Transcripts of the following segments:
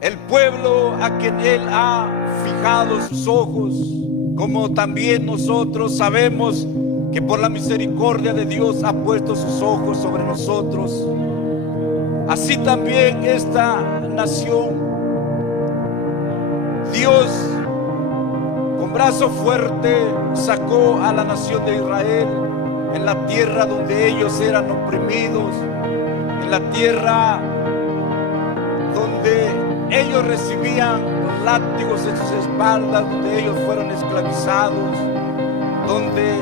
el pueblo a quien Él ha fijado sus ojos, como también nosotros sabemos que por la misericordia de Dios ha puesto sus ojos sobre nosotros. Así también esta nación, Dios con brazo fuerte sacó a la nación de Israel en la tierra donde ellos eran oprimidos, en la tierra donde ellos recibían los látigos en sus espaldas, donde ellos fueron esclavizados, donde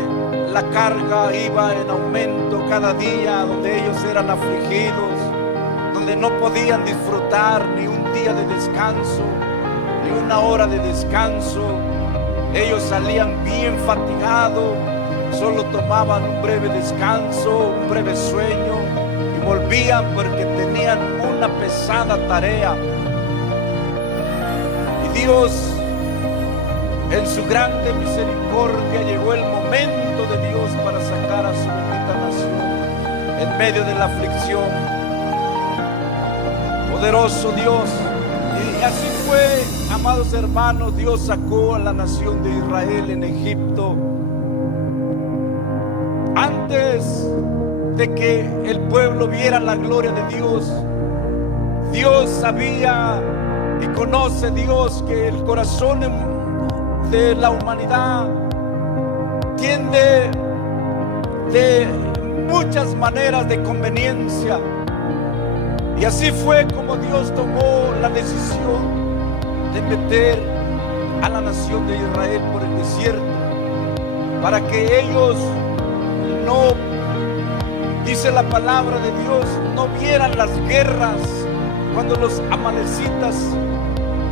la carga iba en aumento cada día, donde ellos eran afligidos, donde no podían disfrutar ni un día de descanso, ni una hora de descanso. Ellos salían bien fatigados, solo tomaban un breve descanso, un breve sueño y volvían porque tenían una pesada tarea. Y Dios, en su grande misericordia, llegó el momento de Dios para sacar a su bendita nación en medio de la aflicción. Poderoso Dios. Y así fue, amados hermanos, Dios sacó a la nación de Israel en Egipto. Antes de que el pueblo viera la gloria de Dios, Dios sabía y conoce Dios que el corazón de la humanidad tiende de muchas maneras de conveniencia. Y así fue como Dios tomó la decisión de meter a la nación de Israel por el desierto, para que ellos no, dice la palabra de Dios, no vieran las guerras cuando los amalecitas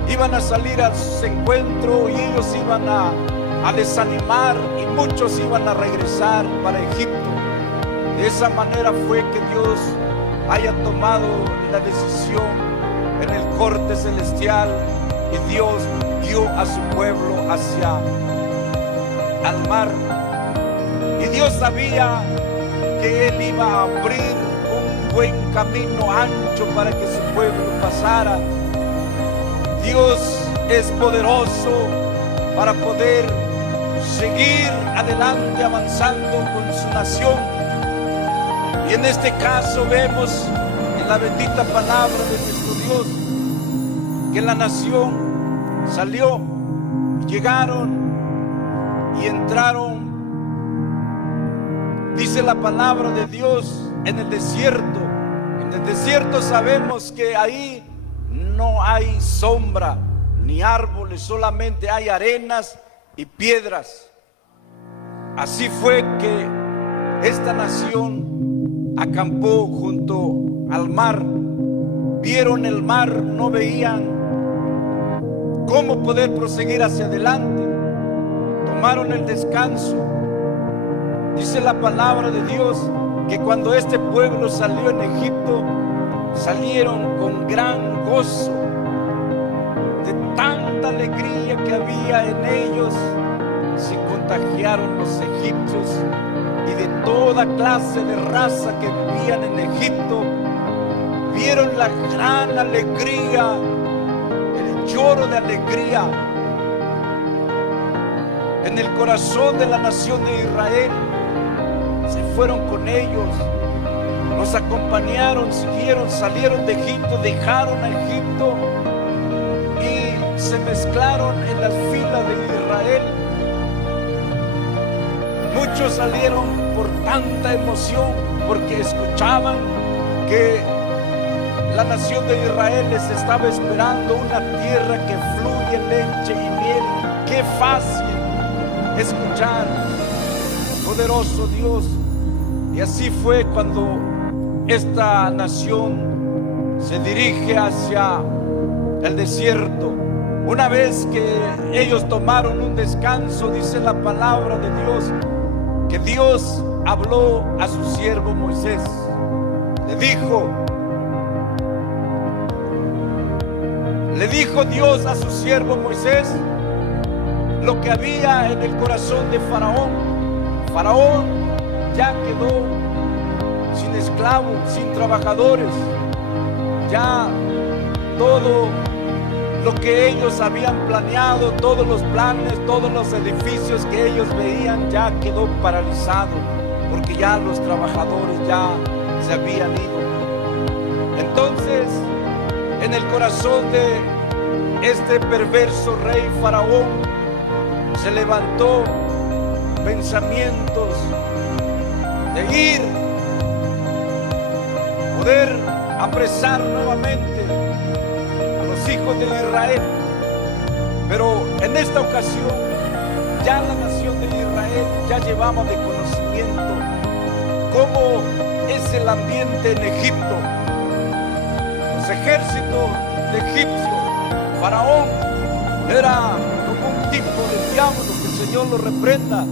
iban a salir a su encuentro y ellos iban a desanimar y muchos iban a regresar para Egipto. De esa manera fue que Dios haya tomado la decisión en el corte celestial y Dios guió a su pueblo hacia al mar. Y Dios sabía que Él iba a abrir un buen camino ancho para que su pueblo pasara. Dios es poderoso para poder seguir adelante avanzando con su nación. Y en este caso vemos en la bendita palabra de nuestro Dios que la nación salió, llegaron y entraron. Dice la palabra de Dios en el desierto. En el desierto sabemos que ahí no hay sombra ni árboles, solamente hay arenas y piedras. Así fue que esta nación acampó junto al mar. Vieron el mar, no veían cómo poder proseguir hacia adelante. Tomaron el descanso. Dice la palabra de Dios que cuando este pueblo salió en Egipto, salieron con gran gozo. De tanta alegría que había en ellos, se contagiaron los egipcios y de toda clase de raza que vivían en Egipto. Vieron la gran alegría, el lloro de alegría en el corazón de la nación de Israel. Se fueron con ellos, los acompañaron, siguieron, salieron de Egipto, dejaron a Egipto y se mezclaron en las filas de Israel. Muchos salieron por tanta emoción porque escuchaban que la nación de Israel les estaba esperando una tierra que fluye leche y miel. Qué fácil escuchar, poderoso Dios. Y así fue cuando esta nación se dirige hacia el desierto. Una vez que ellos tomaron un descanso, dice la palabra de Dios, que Dios habló a su siervo Moisés. Le dijo Dios a su siervo Moisés lo que había en el corazón de Faraón. Faraón ya quedó sin esclavos, sin trabajadores. Ya todo lo que ellos habían planeado, todos los planes, todos los edificios que ellos veían ya quedó paralizado, porque ya los trabajadores ya se habían ido. Entonces, en el corazón de este perverso rey Faraón se levantó pensamientos de ir, poder apresar nuevamente a los hijos de Israel. Pero en esta ocasión ya la nación de Israel ya llevaba de conocimiento cómo es el ambiente en Egipto. Los ejércitos de Egipcio, Faraón, era como un tipo de diablo, que el Señor lo reprenda.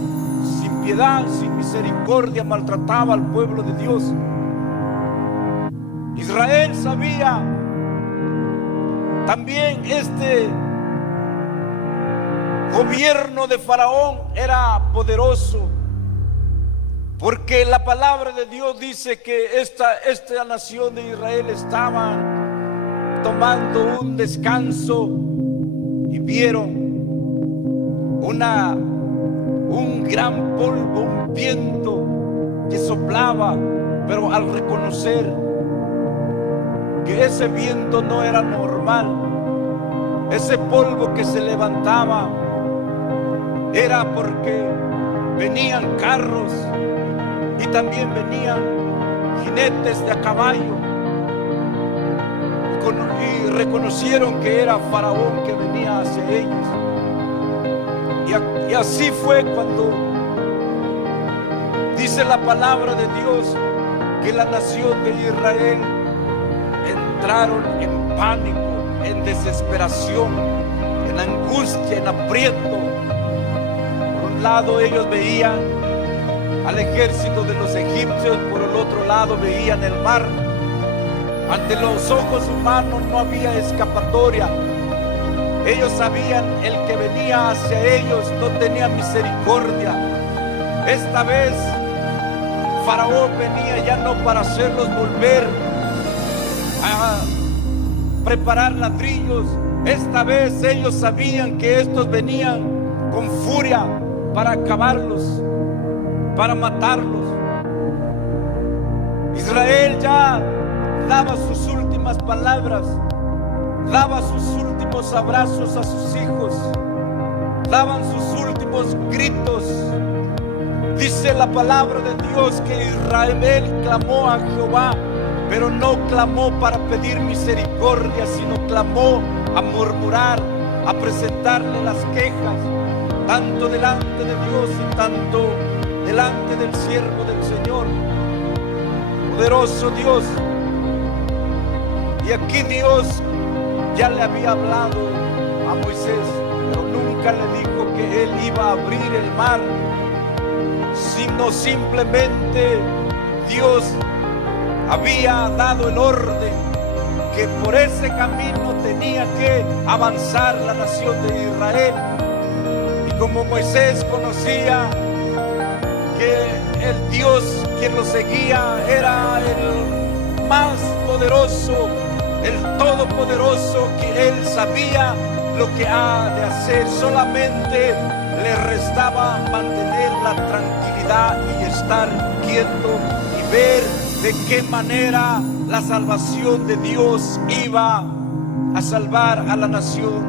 Sin piedad, sin misericordia, maltrataba al pueblo de Dios. Israel sabía también este gobierno de Faraón era poderoso, porque la palabra de Dios dice que esta nación de Israel estaba tomando un descanso y vieron un gran polvo, un viento que soplaba, pero al reconocer que ese viento no era normal, ese polvo que se levantaba era porque venían carros y también venían jinetes de a caballo, y reconocieron que era Faraón que venía hacia ellos. Y así fue cuando dice la palabra de Dios que la nación de Israel entraron en pánico, en desesperación, en angustia, en aprieto. Por un lado ellos veían al ejército de los egipcios, por el otro lado veían el mar. Ante los ojos humanos no había escapatoria. Ellos sabían, el que venía hacia ellos no tenía misericordia. Esta vez Faraón venía ya no para hacerlos volver a preparar ladrillos. Esta vez ellos sabían que estos venían con furia para acabarlos, para matarlos. Israel ya daba sus últimas palabras, daba sus últimos abrazos a sus hijos, daban sus últimos gritos. Dice la palabra de Dios que Israel clamó a Jehová, pero no clamó para pedir misericordia, sino clamó a murmurar, a presentarle las quejas, tanto delante de Dios y tanto delante del siervo del Señor. Poderoso Dios. Y aquí Dios ya le había hablado a Moisés, pero nunca le dijo que él iba a abrir el mar, sino simplemente Dios había dado el orden que por ese camino tenía que avanzar la nación de Israel. Y como Moisés conocía que el Dios quien lo seguía era el más poderoso, el todopoderoso, que él sabía lo que ha de hacer, solamente le restaba mantener la tranquilidad y estar quieto y ver de qué manera la salvación de Dios iba a salvar a la nación.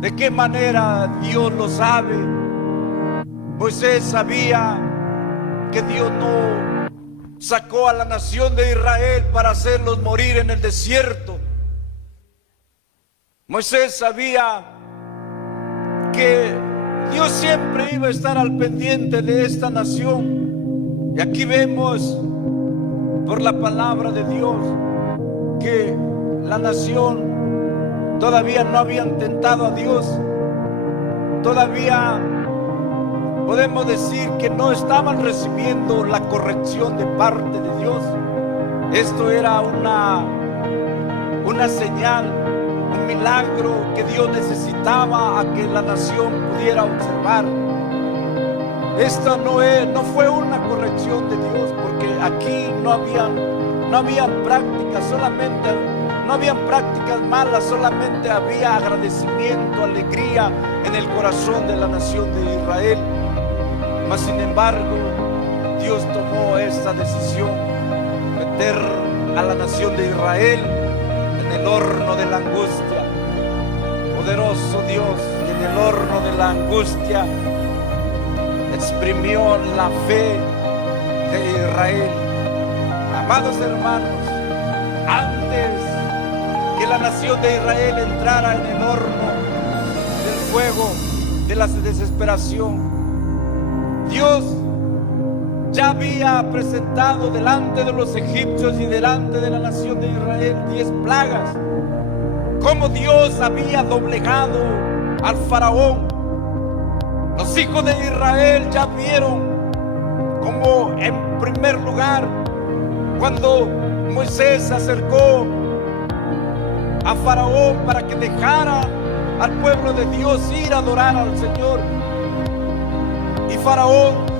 De qué manera Dios lo sabe. Moisés sabía que Dios no sacó a la nación de Israel para hacerlos morir en el desierto. Moisés sabía que Dios siempre iba a estar al pendiente de esta nación. Y aquí vemos por la palabra de Dios que la nación todavía no habían tentado a Dios. Todavía podemos decir que no estaban recibiendo la corrección de parte de Dios. Esto era una señal, un milagro que Dios necesitaba a que la nación pudiera observar. Esta no fue una corrección de Dios, porque aquí no había práctica, solamente no habían prácticas malas, solamente había agradecimiento, alegría en el corazón de la nación de Israel. Mas sin embargo, Dios tomó esta decisión, meter a la nación de Israel en el horno de la angustia. Poderoso Dios, y en el horno de la angustia exprimió la fe de Israel. Amados hermanos, antes que la nación de Israel entrara en el horno del fuego de la desesperación, Dios ya había presentado delante de los egipcios y delante de la nación de Israel 10 plagas. Como Dios había doblegado al faraón. Los hijos de Israel ya vieron como, en primer lugar, cuando Moisés se acercó a faraón para que dejara al pueblo de Dios ir a adorar al Señor, y faraón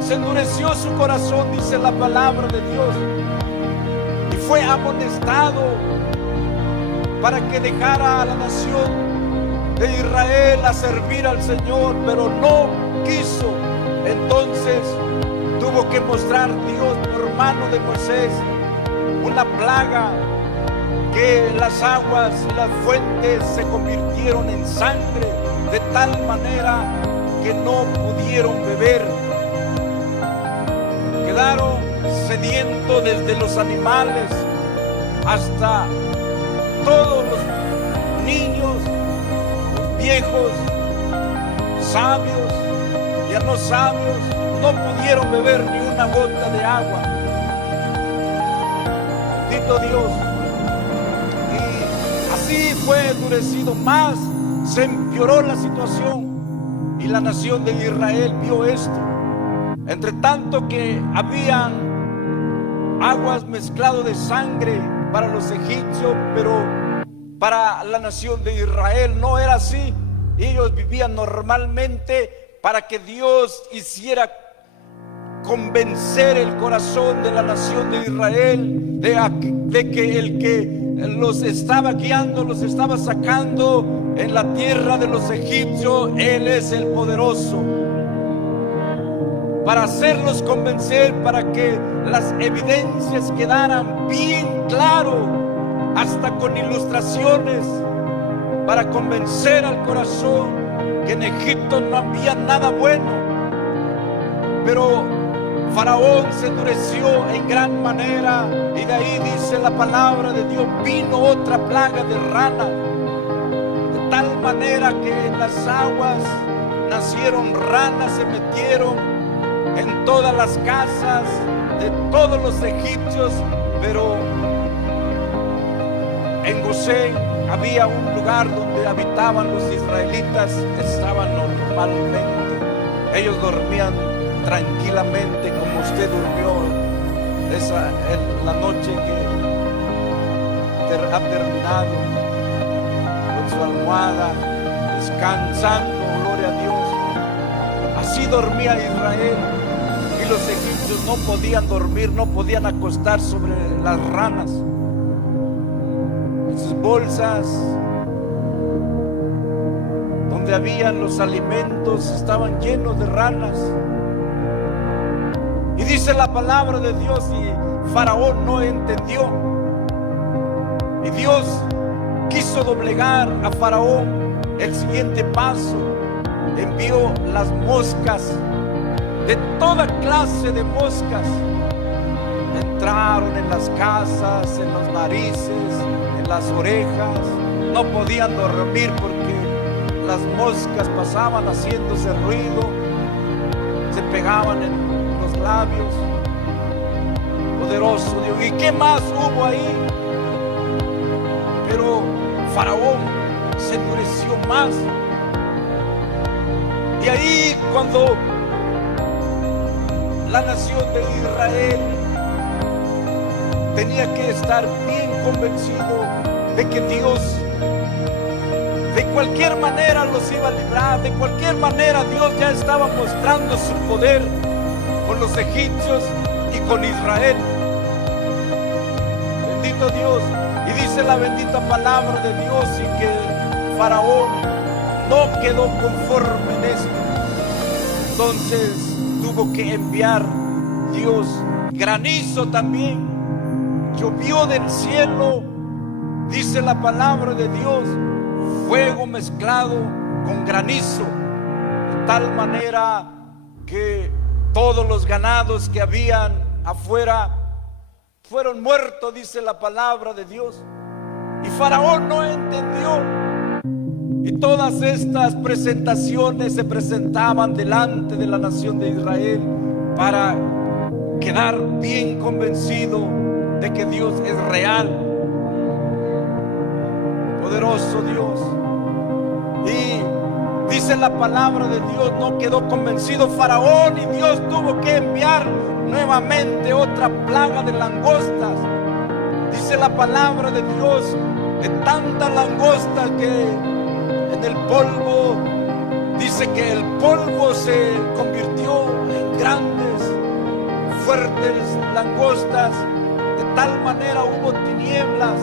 se endureció su corazón, dice la palabra de Dios, y fue amonestado para que dejara a la nación de Israel a servir al Señor, pero no quiso. Entonces tuvo que mostrar Dios por mano de Moisés una plaga, que las aguas y las fuentes se convirtieron en sangre, de tal manera que no pudieron beber. Quedaron sedientos desde los animales hasta todos los niños, los viejos, sabios, ya no sabios, no pudieron beber ni una gota de agua. Bendito Dios. Y así fue endurecido más, se empeoró la situación, y la nación de Israel vio esto. Entre tanto que habían aguas mezcladas de sangre para los egipcios, pero para la nación de Israel no era así. Ellos vivían normalmente para que Dios hiciera convencer el corazón de la nación de Israel de que el que los estaba guiando, los estaba sacando en la tierra de los egipcios, Él es el poderoso. Para hacerlos convencer, para que las evidencias quedaran bien claro, hasta con ilustraciones, para convencer al corazón que en Egipto no había nada bueno. Pero Faraón se endureció en gran manera, y de ahí dice la palabra de Dios, vino otra plaga de ranas, de tal manera que en las aguas nacieron ranas, se metieron en todas las casas de todos los egipcios. Pero en Gosén había un lugar donde habitaban los israelitas, estaban normalmente, ellos dormían tranquilamente como usted durmió la noche que ha terminado, con su almohada, descansando, gloria a Dios. Así dormía Israel, y los egipcios no podían dormir, no podían acostar sobre las ranas. En sus bolsas donde habían los alimentos estaban llenos de ranas. Y dice la palabra de Dios, y Faraón no entendió, y Dios quiso doblegar a Faraón. El siguiente paso, envió las moscas, de toda clase de moscas. Entraron en las casas, en las narices, en las orejas. No podían dormir porque las moscas pasaban haciéndose ruido, se pegaban en los labios. Poderoso Dios. ¿Y qué más hubo ahí? Pero Faraón se endureció más. Y ahí, cuando la nación de Israel tenía que estar bien convencido de que Dios de cualquier manera los iba a librar, de cualquier manera Dios ya estaba mostrando su poder con los egipcios y con Israel. Bendito Dios. Y dice la bendita palabra de Dios y que Faraón no quedó conforme en esto. Entonces tuvo que enviar Dios granizo también. Llovió del cielo, dice la palabra de Dios, fuego mezclado con granizo, de tal manera que todos los ganados que habían afuera fueron muertos, dice la palabra de Dios. Y Faraón no entendió. Y todas estas presentaciones se presentaban delante de la nación de Israel para quedar bien convencido de que Dios es real, poderoso Dios. Y dice la palabra de Dios, no quedó convencido Faraón y Dios tuvo que enviar nuevamente otra plaga de langostas. Dice la palabra de Dios, de tantas langostas que en el polvo, dice que el polvo se convirtió en grandes, fuertes langostas. De tal manera hubo tinieblas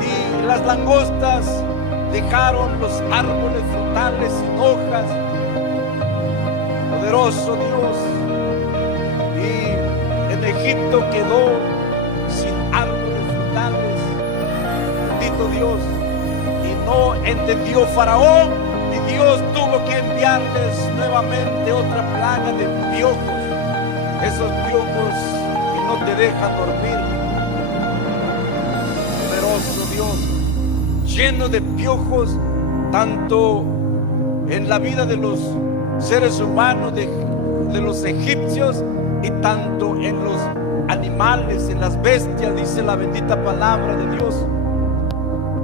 y las langostas dejaron los árboles frutales sin hojas. Poderoso Dios. Y en Egipto quedó sin árboles frutales. Bendito Dios. Y no entendió Faraón y Dios tuvo que enviarles nuevamente otra plaga de piojos. Esos piojos que no te dejan dormir. Poderoso Dios, lleno de piojos, tanto en la vida de los seres humanos, de los egipcios, y tanto en los animales, en las bestias, dice la bendita palabra de Dios,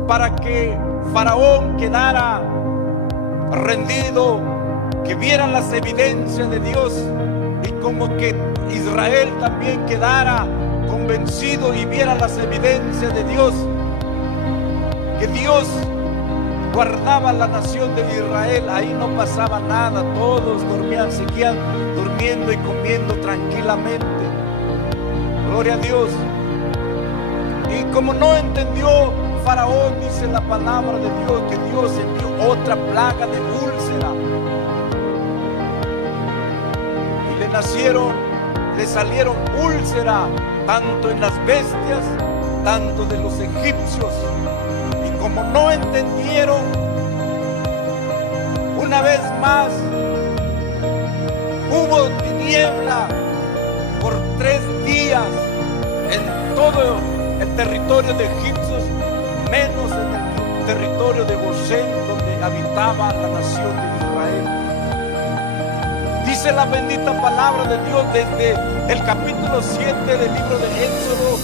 para que Faraón quedara rendido, que vieran las evidencias de Dios, y como que Israel también quedara convencido y viera las evidencias de Dios, que Dios guardaba la nación de Israel. Ahí no pasaba nada, todos dormían, seguían durmiendo y comiendo tranquilamente. Gloria a Dios. Y como no entendió Faraón, dice la palabra de Dios, que Dios envió otra plaga de úlcera. Le salieron úlceras tanto en las bestias, tanto de los egipcios. Y como no entendieron, una vez más hubo tiniebla por 3 días en todo el territorio de egipcios, menos en el territorio de Gosén, donde habitaba la nación de Israel. Dice la bendita palabra de Dios desde el capítulo 7 del libro de Éxodo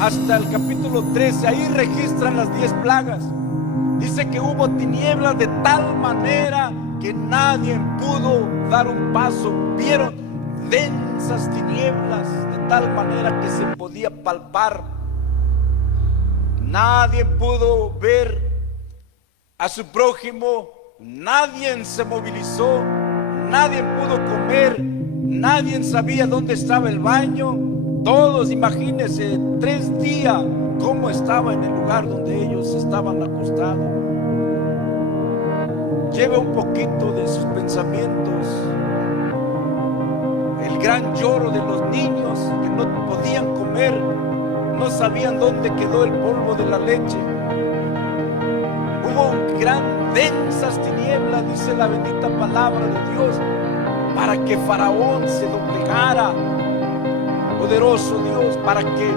hasta el capítulo 13. Ahí registran las 10 plagas. Dice que hubo tinieblas de tal manera que nadie pudo dar un paso. Vieron densas tinieblas de tal manera que se podía palpar. Nadie pudo ver a su prójimo. Nadie se movilizó. Nadie pudo comer, nadie sabía dónde estaba el baño. Todos, imagínense, 3 días, cómo estaba en el lugar donde ellos estaban acostados. Lleve un poquito de sus pensamientos el gran lloro de los niños que no podían comer, no sabían dónde quedó el polvo de la leche. Hubo densas tinieblas, dice la bendita palabra de Dios, para que Faraón se doblegara. Poderoso Dios, para que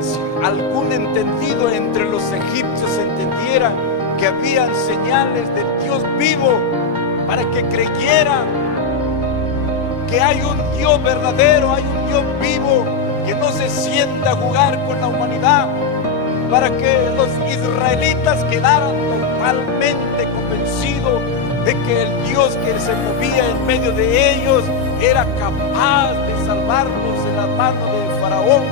si algún entendido entre los egipcios entendiera que habían señales del Dios vivo, para que creyeran que hay un Dios verdadero, hay un Dios vivo que no se sienta a jugar con la humanidad, para que los israelitas quedaran totalmente convencidos de que el Dios que se movía en medio de ellos era capaz de salvarlos de las manos de Faraón.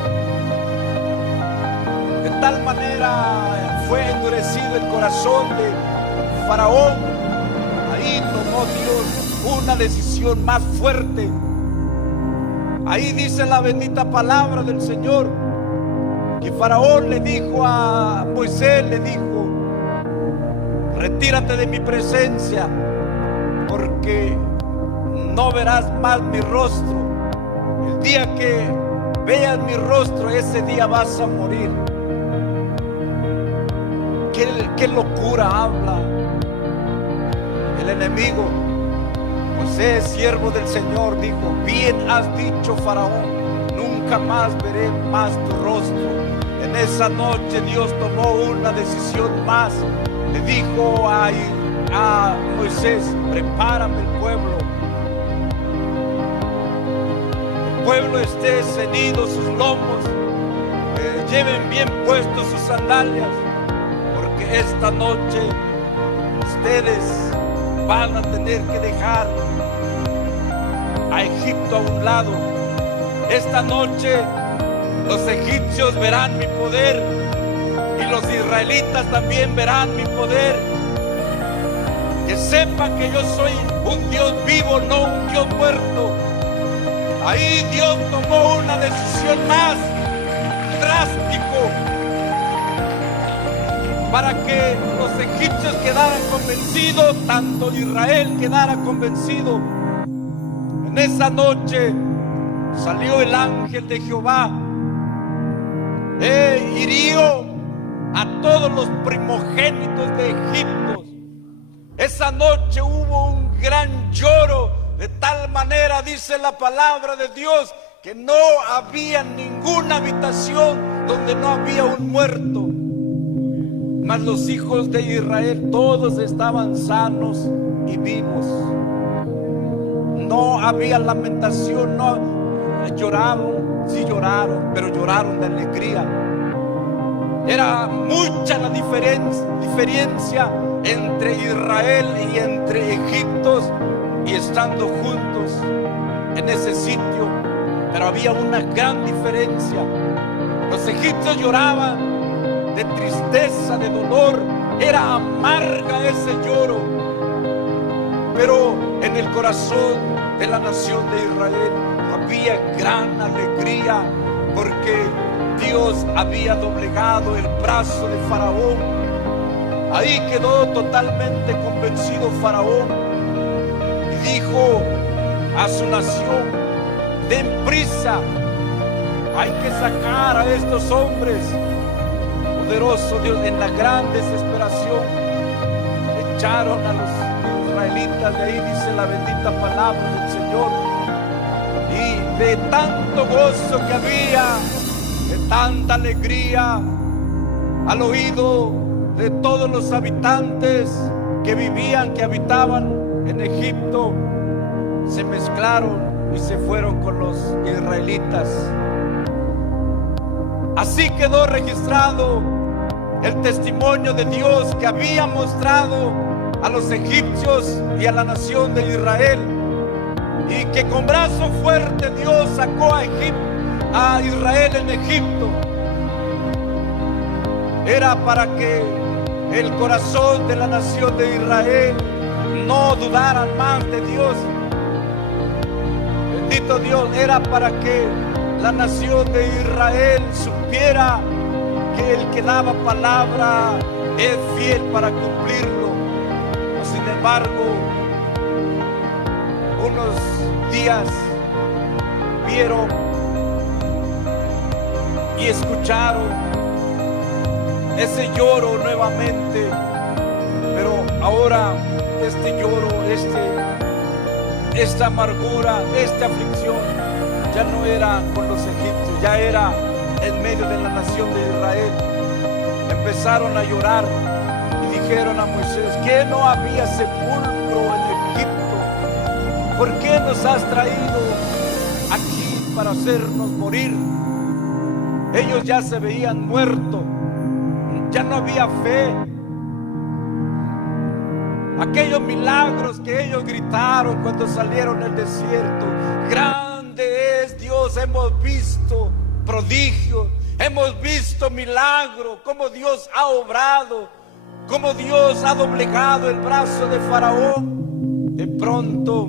De tal manera fue endurecido el corazón de Faraón. Ahí tomó Dios una decisión más fuerte. Ahí dice la bendita palabra del Señor que Faraón le dijo a Moisés, le dijo: retírate de mi presencia, porque no verás más mi rostro. El día que veas mi rostro, ese día vas a morir. ¿Qué locura habla el enemigo? Moisés, siervo del Señor, dijo: bien has dicho, Faraón, nunca más veré más tu rostro. En esa noche Dios tomó una decisión más. Le dijo a Moisés: prepárame el pueblo. El pueblo esté ceñido sus lomos, lleven bien puestos sus sandalias, porque esta noche ustedes van a tener que dejar a Egipto a un lado. Esta noche los egipcios verán mi poder y los israelitas también verán mi poder. Que sepan que yo soy un Dios vivo, no un Dios muerto. Ahí Dios tomó una decisión más drástico para que los egipcios quedaran convencidos, tanto Israel quedara convencido. En esa noche salió el ángel de Jehová, hirió a todos los primogénitos de Egipto. Esa noche hubo un gran lloro, de tal manera, dice la palabra de Dios, que no había ninguna habitación donde no había un muerto. Mas los hijos de Israel todos estaban sanos y vivos. No había lamentación, no lloraron, sí lloraron, pero lloraron de alegría. Era mucha la diferencia entre Israel y entre Egipto, y estando juntos en ese sitio, pero había una gran diferencia. Los egipcios lloraban de tristeza, de dolor, era amarga ese lloro, pero en el corazón de la nación de Israel había gran alegría, porque Dios había doblegado el brazo de Faraón. Ahí quedó totalmente convencido Faraón y dijo a su nación: den prisa, hay que sacar a estos hombres. Poderoso Dios, en la gran desesperación echaron a los israelitas. De ahí dice la bendita palabra del Señor. Y de tanto gozo que había, de tanta alegría al oído de todos los habitantes que vivían, que habitaban en Egipto, se mezclaron y se fueron con los israelitas. Así quedó registrado el testimonio de Dios que había mostrado a los egipcios y a la nación de Israel, y que con brazo fuerte Dios sacó a Israel en Egipto. Era para que el corazón de la nación de Israel no dudaran más de Dios. Bendito Dios, era para que la nación de Israel supiera que el que daba palabra es fiel para cumplirlo. Sin embargo, unos días vieron y escucharon ese lloro nuevamente, pero ahora este lloro, esta amargura, esta aflicción ya no era con los egipcios, ya era en medio de la nación de Israel. Empezaron a llorar y dijeron a Moisés: ¿qué no había sepulcro en Egipto? ¿Por qué nos has traído aquí para hacernos morir? Ellos ya se veían muertos, ya no había fe. Aquellos milagros que ellos gritaron cuando salieron del desierto: grande es Dios, hemos visto prodigios, hemos visto milagros, cómo Dios ha obrado, cómo Dios ha doblegado el brazo de Faraón. De pronto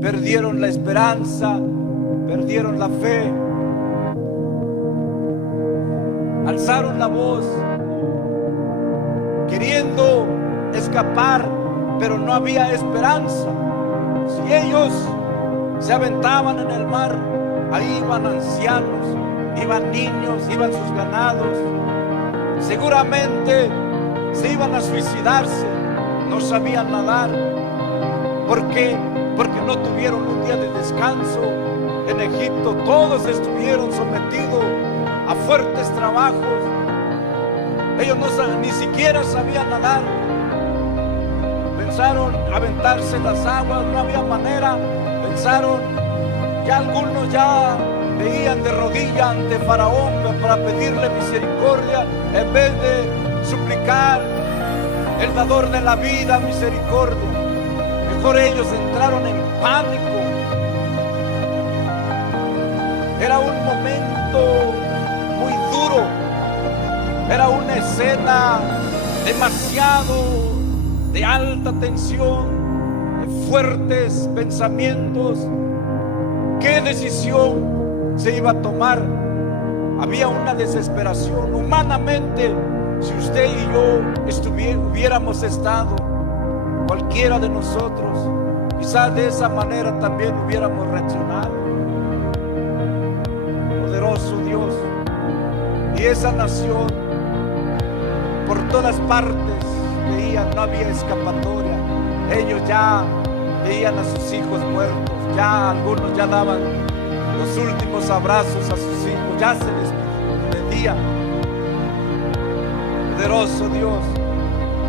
perdieron la esperanza, perdieron la fe. alzaron la voz, queriendo escapar, pero no había esperanza. Si ellos se aventaban en el mar, ahí iban ancianos, iban niños, iban sus ganados, seguramente se iban a suicidarse. No sabían nadar. ¿Por qué? Porque no tuvieron un día de descanso. En Egipto todos estuvieron sometidos a fuertes trabajos. Ellos ni siquiera sabían nadar. Pensaron aventarse en las aguas, no había manera. Pensaron, ya algunos ya veían de rodillas ante Faraón para pedirle misericordia, en vez de suplicar el dador de la vida misericordia. Mejor ellos entraron en pánico. Era un momento muy duro, era una escena demasiado de alta tensión, de fuertes pensamientos. ¿Qué decisión se iba a tomar? Había una desesperación. Humanamente, si usted y yo hubiéramos estado, cualquiera de nosotros, quizás de esa manera también hubiéramos reaccionado. Poderoso Dios. Y esa nación, por todas partes veían, no había escapatoria. Ellos ya veían a sus hijos muertos, ya algunos ya daban los últimos abrazos a sus hijos, ya se les despedían. Poderoso Dios.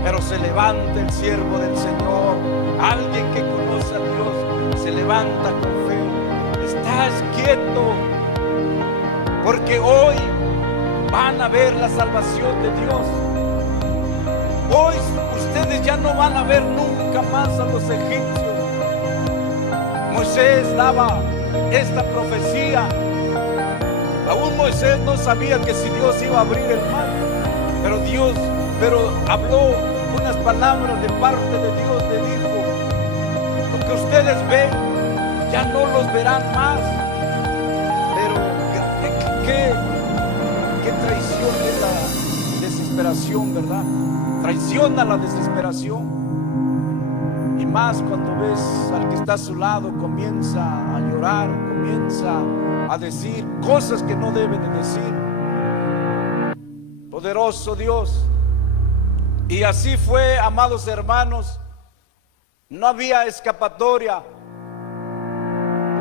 Pero se levanta el siervo del Señor, alguien que conoce a Dios, se levanta con fe. Estás quieto, porque hoy van a ver la salvación de Dios. Hoy ustedes ya no van a ver nunca más a los egipcios. Moisés daba esta profecía. Aún Moisés no sabía que si Dios iba a abrir el mar, pero habló unas palabras de parte de Dios. Le dijo: lo que ustedes ven ya no los verán más. Pero qué traición es la desesperación, ¿verdad? Traiciona la desesperación. Y más cuando ves al que está a su lado comienza a llorar, comienza a decir cosas que no debe de decir. Poderoso Dios. Y así fue, amados hermanos. No había escapatoria.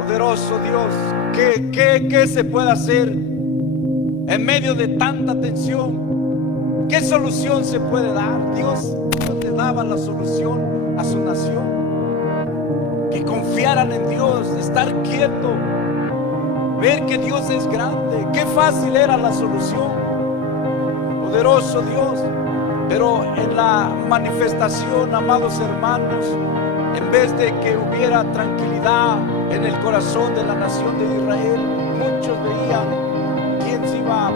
Poderoso Dios. ¿Qué se puede hacer en medio de tanta tensión? ¿Qué solución se puede dar? Dios le daba la solución a su nación. Que confiaran en Dios, estar quieto, ver que Dios es grande. Qué fácil era la solución. Poderoso Dios. Pero en la manifestación, amados hermanos, en vez de que hubiera tranquilidad en el corazón de la nación de Israel, muchos veían quién se iba a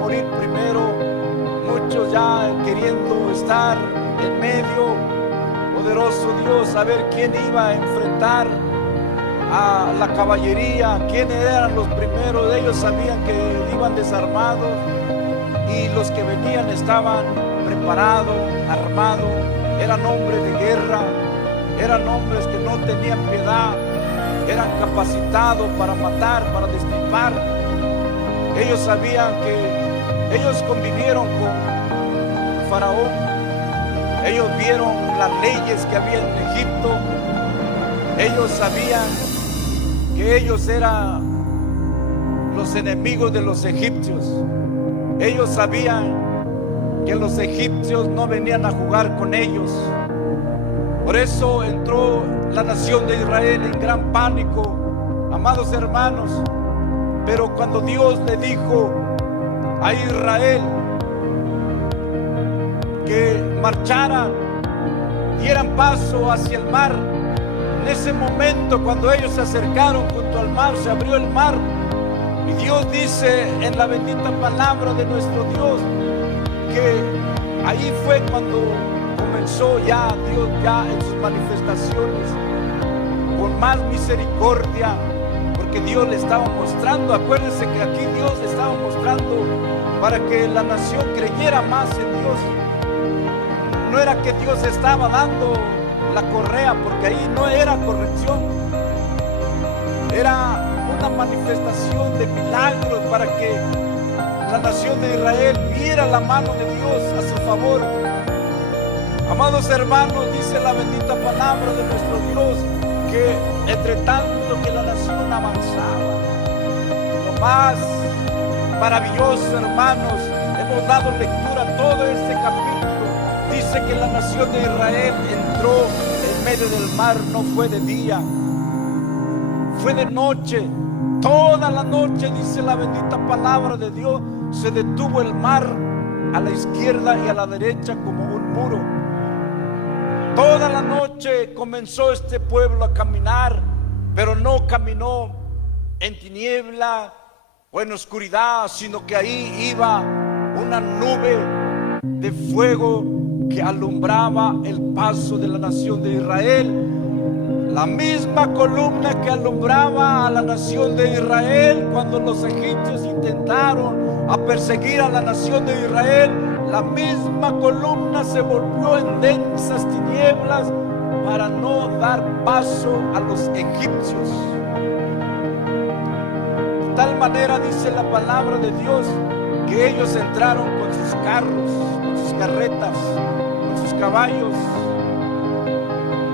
morir primero, muchos ya queriendo estar en medio. Poderoso Dios, a ver quién iba a enfrentar a la caballería, quiénes eran los primeros. Ellos sabían que iban desarmados y los que venían estaban preparados, armados. Eran hombres de guerra, eran hombres que no tenían piedad, eran capacitados para matar, para destripar. Ellos sabían que ellos convivieron con Faraón, ellos vieron las leyes que había en Egipto, ellos sabían que ellos eran los enemigos de los egipcios. Ellos sabían que los egipcios no venían a jugar con ellos. Por eso entró la nación de Israel en gran pánico, amados hermanos. Pero cuando Dios le dijo a Israel que marcharan, dieran paso hacia el mar, en ese momento cuando ellos se acercaron junto al mar, se abrió el mar. Y Dios dice en la bendita palabra de nuestro Dios que ahí fue cuando comenzó ya Dios ya en sus manifestaciones con más misericordia, porque Dios le estaba mostrando. Acuérdense que aquí Dios le estaba mostrando para que la nación creyera más en Dios. No era que Dios estaba dando la correa, porque ahí no era corrección, era una manifestación de milagros para que la nación de Israel viera la mano de Dios a su favor. Amados hermanos, dice la bendita palabra de nuestro Dios que entre tanto que la nación avanzaba, lo más maravilloso, hermanos, hemos dado lectura a todo este capítulo. Dice que la nación de Israel entró en medio del mar, no fue de día, fue de noche. Toda la noche, dice la bendita palabra de Dios, se detuvo el mar a la izquierda y a la derecha como un muro. Toda la noche comenzó este pueblo a caminar, pero no caminó en tiniebla o en oscuridad, sino que ahí iba una nube de fuego que alumbraba el paso de la nación de Israel. La misma columna que alumbraba a la nación de Israel cuando los egipcios intentaron a perseguir a la nación de Israel, la misma columna se volvió en densas tinieblas para no dar paso a los egipcios. De tal manera dice la palabra de Dios que ellos entraron con sus carros, con sus carretas, con sus caballos.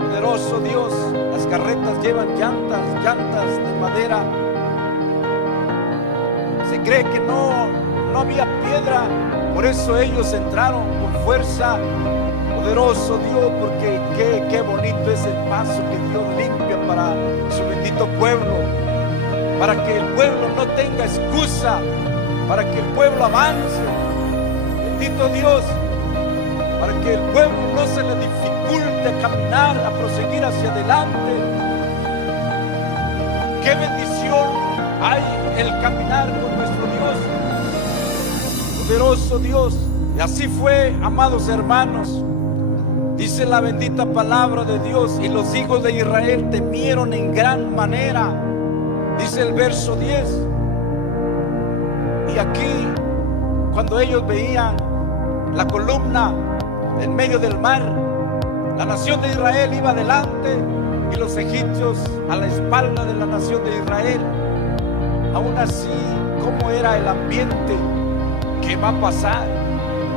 Poderoso Dios, las carretas llevan llantas de madera. Se cree que no había piedra, por eso ellos entraron con fuerza. Poderoso Dios, porque qué bonito es el paso que Dios limpia para su bendito pueblo, para que el pueblo no tenga excusa, para que el pueblo avance. Bendito Dios, para que el pueblo no se le dificulte a caminar, a proseguir hacia adelante. Qué bendición hay el caminar con nuestro Dios, poderoso Dios. Y así fue, amados hermanos. Dice la bendita palabra de Dios, y los hijos de Israel temieron en gran manera. Dice el verso 10. Y aquí, cuando ellos veían la columna en medio del mar, la nación de Israel iba adelante y los egipcios a la espalda de la nación de Israel. Aún así, ¿cómo era el ambiente? ¿Qué va a pasar?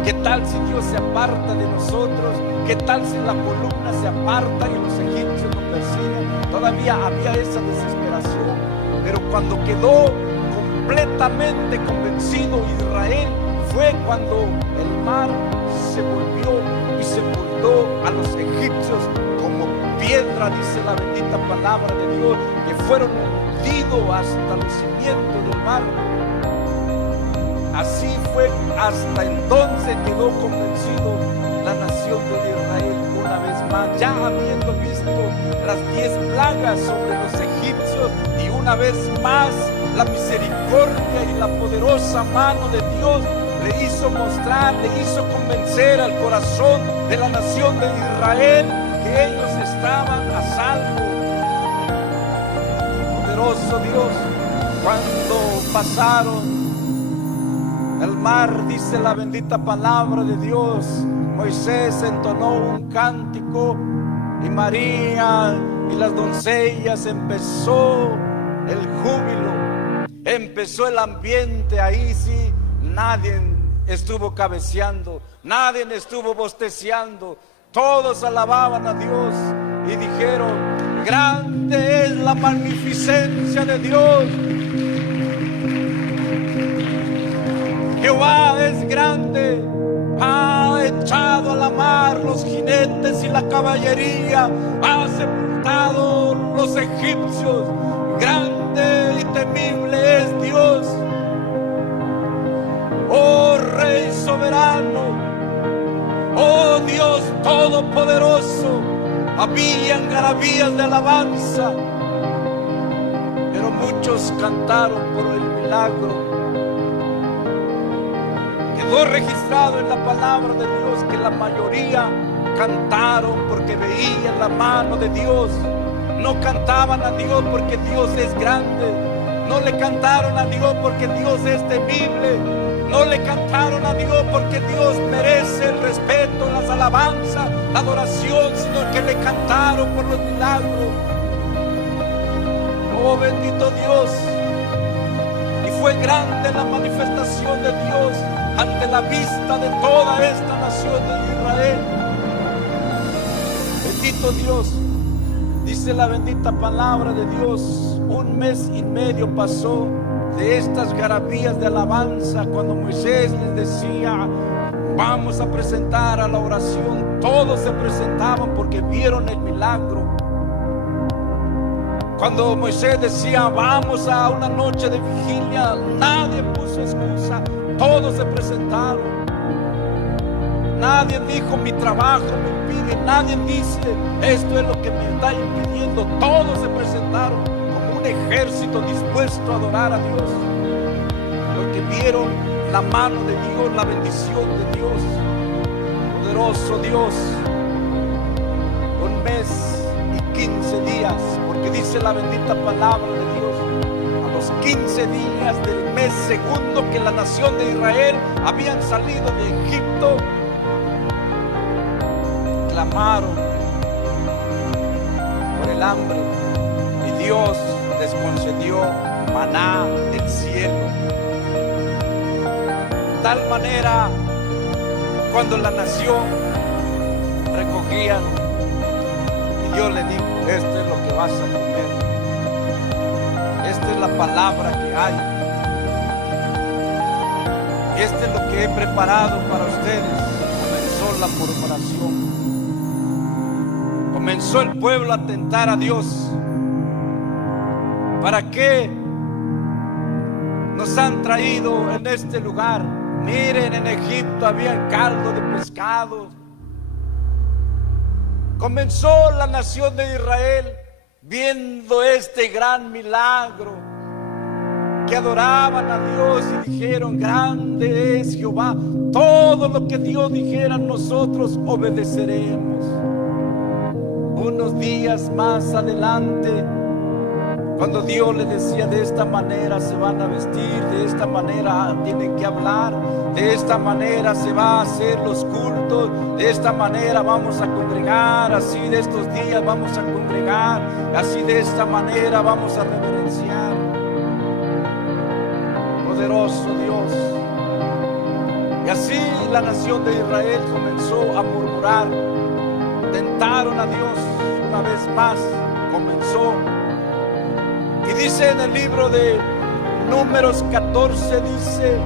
¿Qué tal si Dios se aparta de nosotros? ¿Qué tal si la columna se aparta y los egipcios nos persiguen? Todavía había esa desesperación, pero cuando quedó completamente convencido Israel, fue cuando el mar se volvió y sepultó a los egipcios como piedra, dice la bendita palabra de Dios, que fueron hundidos hasta los cimientos del mar. Así fue, hasta entonces quedó convencido la nación de Israel una vez más, ya habiendo visto las 10 plagas sobre los egipcios, y una vez más la misericordia y la poderosa mano de Dios le hizo mostrar, le hizo convencer al corazón de la nación de Israel que ellos estaban a salvo. Poderoso Dios, cuando pasaron el mar, dice la bendita palabra de Dios, Moisés entonó un cántico y María y las doncellas empezó el júbilo, empezó el ambiente. Ahí sí, nadie estuvo cabeceando, nadie estuvo bosteciando, todos alababan a Dios y dijeron: grande es la magnificencia de Dios. Jehová es grande, ha echado a la mar los jinetes y la caballería, ha sepultado los egipcios. Grande y temible es Dios. Oh Rey soberano, oh Dios todopoderoso. Habían algarabías de alabanza, pero muchos cantaron por el milagro. Quedó registrado en la palabra de Dios que la mayoría cantaron porque veían la mano de Dios. No cantaban a Dios porque Dios es grande. No le cantaron a Dios porque Dios es temible. No le cantaron a Dios porque Dios merece el respeto, las alabanzas, la adoración, sino que le cantaron por los milagros. Oh, bendito Dios. Y fue grande la manifestación de Dios ante la vista de toda esta nación de Israel. Bendito Dios. Dice la bendita palabra de Dios, 1 mes y medio pasó de estas garabías de alabanza cuando Moisés les decía: vamos a presentar a la oración. Todos se presentaban porque vieron el milagro. Cuando Moisés decía: vamos a una noche de vigilia, nadie puso excusa, todos se presentaron. Nadie dijo: mi trabajo me impide. Nadie dice: esto es lo que me está impidiendo. Todos se presentaron como un ejército dispuesto a adorar a Dios, porque vieron la mano de Dios, la bendición de Dios. Poderoso Dios. 1 mes y 15 días, porque dice la bendita palabra de Dios, a los 15 días del mes segundo que la nación de Israel habían salido de Egipto, clamaron por el hambre y Dios les concedió maná del cielo. De tal manera, cuando la nación recogían, y Dios le dijo: esto es lo que vas a comer, esta es la palabra que hay, esto es lo que he preparado para ustedes. Comenzó la murmuración. Comenzó el pueblo a tentar a Dios. ¿Para qué nos han traído en este lugar? Miren, en Egipto había caldo de pescado. Comenzó la nación de Israel viendo este gran milagro, que adoraban a Dios y dijeron: grande es Jehová. Todo lo que Dios dijera nosotros obedeceremos. Unos días más adelante, cuando Dios les decía: de esta manera se van a vestir, de esta manera tienen que hablar, de esta manera se va a hacer los cultos, de esta manera vamos a congregar, así de estos días vamos a congregar, así de esta manera vamos a reverenciar. Poderoso Dios. Y así la nación de Israel comenzó a murmurar. Tentaron a Dios una vez más. Comenzó. Y dice en el libro de Números 14, dice: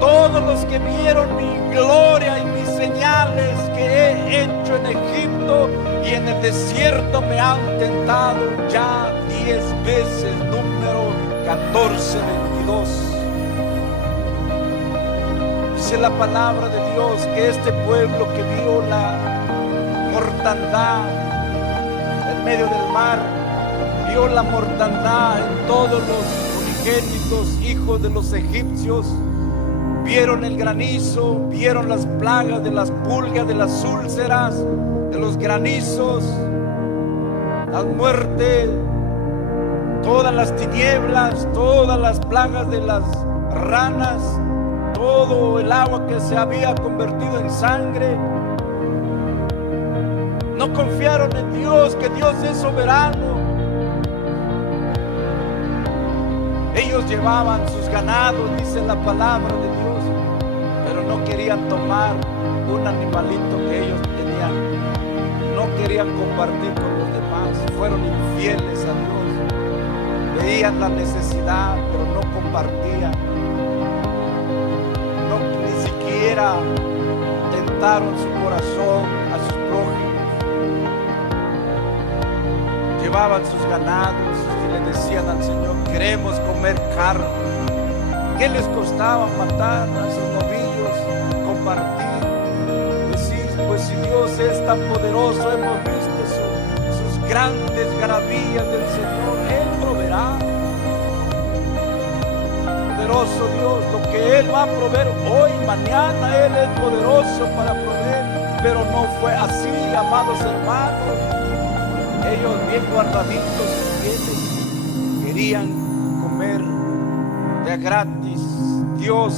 todos los que vieron mi gloria y mis señales que he hecho en Egipto y en el desierto me han tentado ya 10 veces. Número 14, 22. Dice la palabra de Dios que este pueblo que vio la mortandad en medio del mar, vio la mortandad en todos los unigénitos hijos de los egipcios, vieron el granizo, vieron las plagas de las pulgas, de las úlceras, de los granizos, la muerte, todas las tinieblas, todas las plagas de las ranas, todo el agua que se había convertido en sangre. No confiaron en Dios, que Dios es soberano. Ellos llevaban sus ganados, dice la palabra de Dios, pero no querían tomar un animalito que ellos tenían. No querían compartir con los demás. Fueron infieles a Dios. Veían la necesidad, pero no compartían. Ni siquiera tentaron su corazón a sus prójimos. Llevaban sus ganados y le decían al Señor: queremos comer carne. ¿Qué les costaba matar a sus novillos, compartir? Decir: pues si Dios es tan poderoso, hemos visto sus grandes maravillas del Señor, Él proveerá. Poderoso Dios, lo que Él va a proveer hoy, mañana, Él es poderoso para proveer. Pero no fue así, amados hermanos. Ellos bien guardaditos y fieles querían comer de gratis. Dios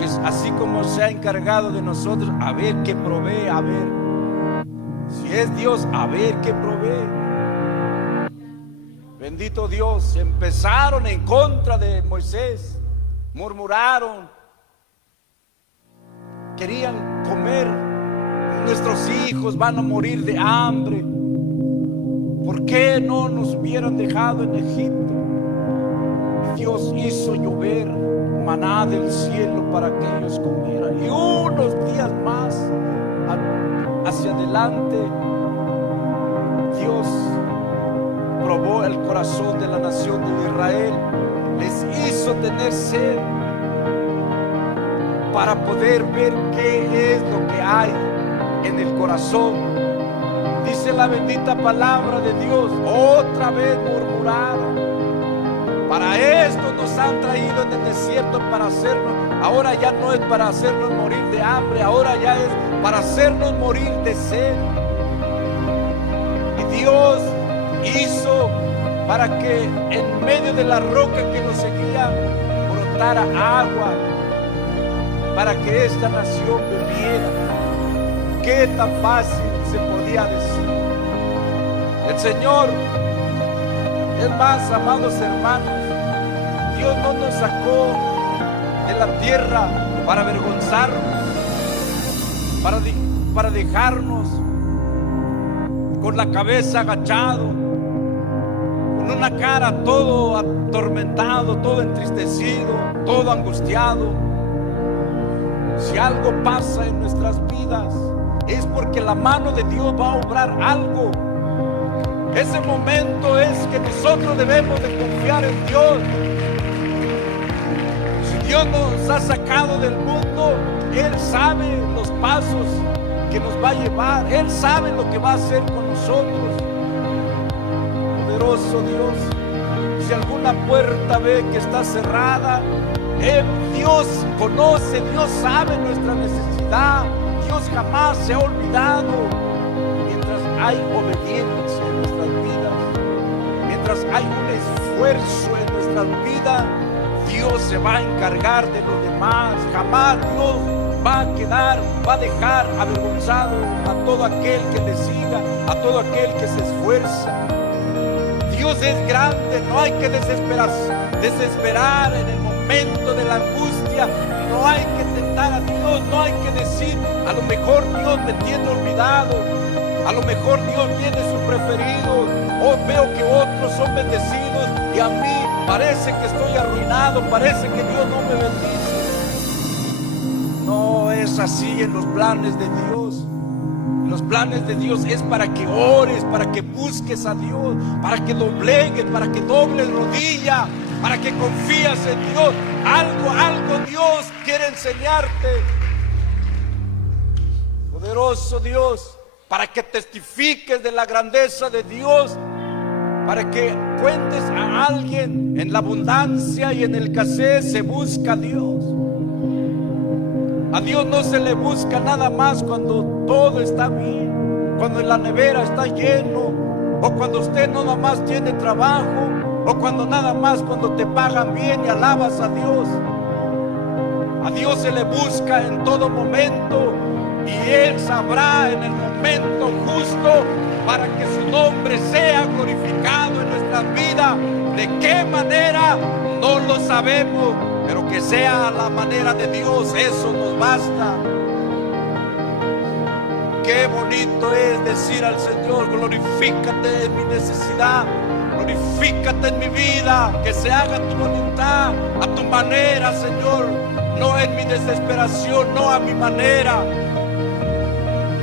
que así como se ha encargado de nosotros, a ver qué provee, a ver, si es Dios, a ver qué provee. Bendito Dios. Empezaron en contra de Moisés, murmuraron, querían comer, nuestros hijos van a morir de hambre. ¿Por qué no nos hubieran dejado en Egipto? Dios hizo llover maná del cielo para que ellos comieran. Y unos días más hacia adelante, Dios probó el corazón de la nación de Israel, les hizo tener sed para poder ver qué es lo que hay en el corazón. Dice la bendita palabra de Dios, otra vez murmuraron. Para esto nos han traído en el desierto, para hacernos, ahora ya no es para hacernos morir de hambre, ahora ya es para hacernos morir de sed. Y Dios hizo para que en medio de la roca que nos seguía brotara agua, para que esta nación bebiera. Qué tan fácil se podía decir. El Señor, es más, amados hermanos, Dios no nos sacó de la tierra para avergonzarnos, para dejarnos con la cabeza agachado, con una cara todo atormentado, todo entristecido, todo angustiado. Si algo pasa en nuestras vidas, es porque la mano de Dios va a obrar algo. Ese momento es que nosotros debemos de confiar en Dios. Si Dios nos ha sacado del mundo, Él sabe los pasos que nos va a llevar. Él sabe lo que va a hacer con nosotros. Poderoso Dios, si alguna puerta ve que está cerrada, Dios conoce, Dios sabe nuestra necesidad. Dios jamás se ha olvidado. Mientras hay obediencia en nuestras vidas, mientras hay un esfuerzo en nuestras vidas, Dios se va a encargar de los demás. Jamás Dios va a dejar avergonzado a todo aquel que le siga, a todo aquel que se esfuerza. Dios es grande, no hay que desesperar en el momento de la angustia. No hay que tentar a Dios, no hay que decir, a lo mejor Dios me tiene olvidado, a lo mejor Dios tiene su preferido, o veo que otros son bendecidos y a mí parece que estoy arruinado, parece que Dios no me bendice. No es así en los planes de Dios. Los planes de Dios es para que ores, para que busques a Dios, para que doblegues, para que dobles rodilla, para que confías en Dios. Algo Dios quiere enseñarte. Poderoso Dios, para que testifiques de la grandeza de Dios, para que cuentes a alguien. En la abundancia y en el escasez se busca a Dios. A Dios no se le busca nada más cuando todo está bien, cuando en la nevera está lleno, o cuando usted no nada más tiene trabajo, o cuando nada más cuando te pagan bien y alabas a Dios. A Dios se le busca en todo momento y Él sabrá en el momento justo para que su nombre sea glorificado en nuestras vidas. ¿De qué manera? No lo sabemos, pero que sea la manera de Dios, eso nos basta. Qué bonito es decir al Señor, glorifícate en mi necesidad, glorifícate en mi vida, que se haga tu voluntad, a tu manera, Señor, no en mi desesperación, no a mi manera.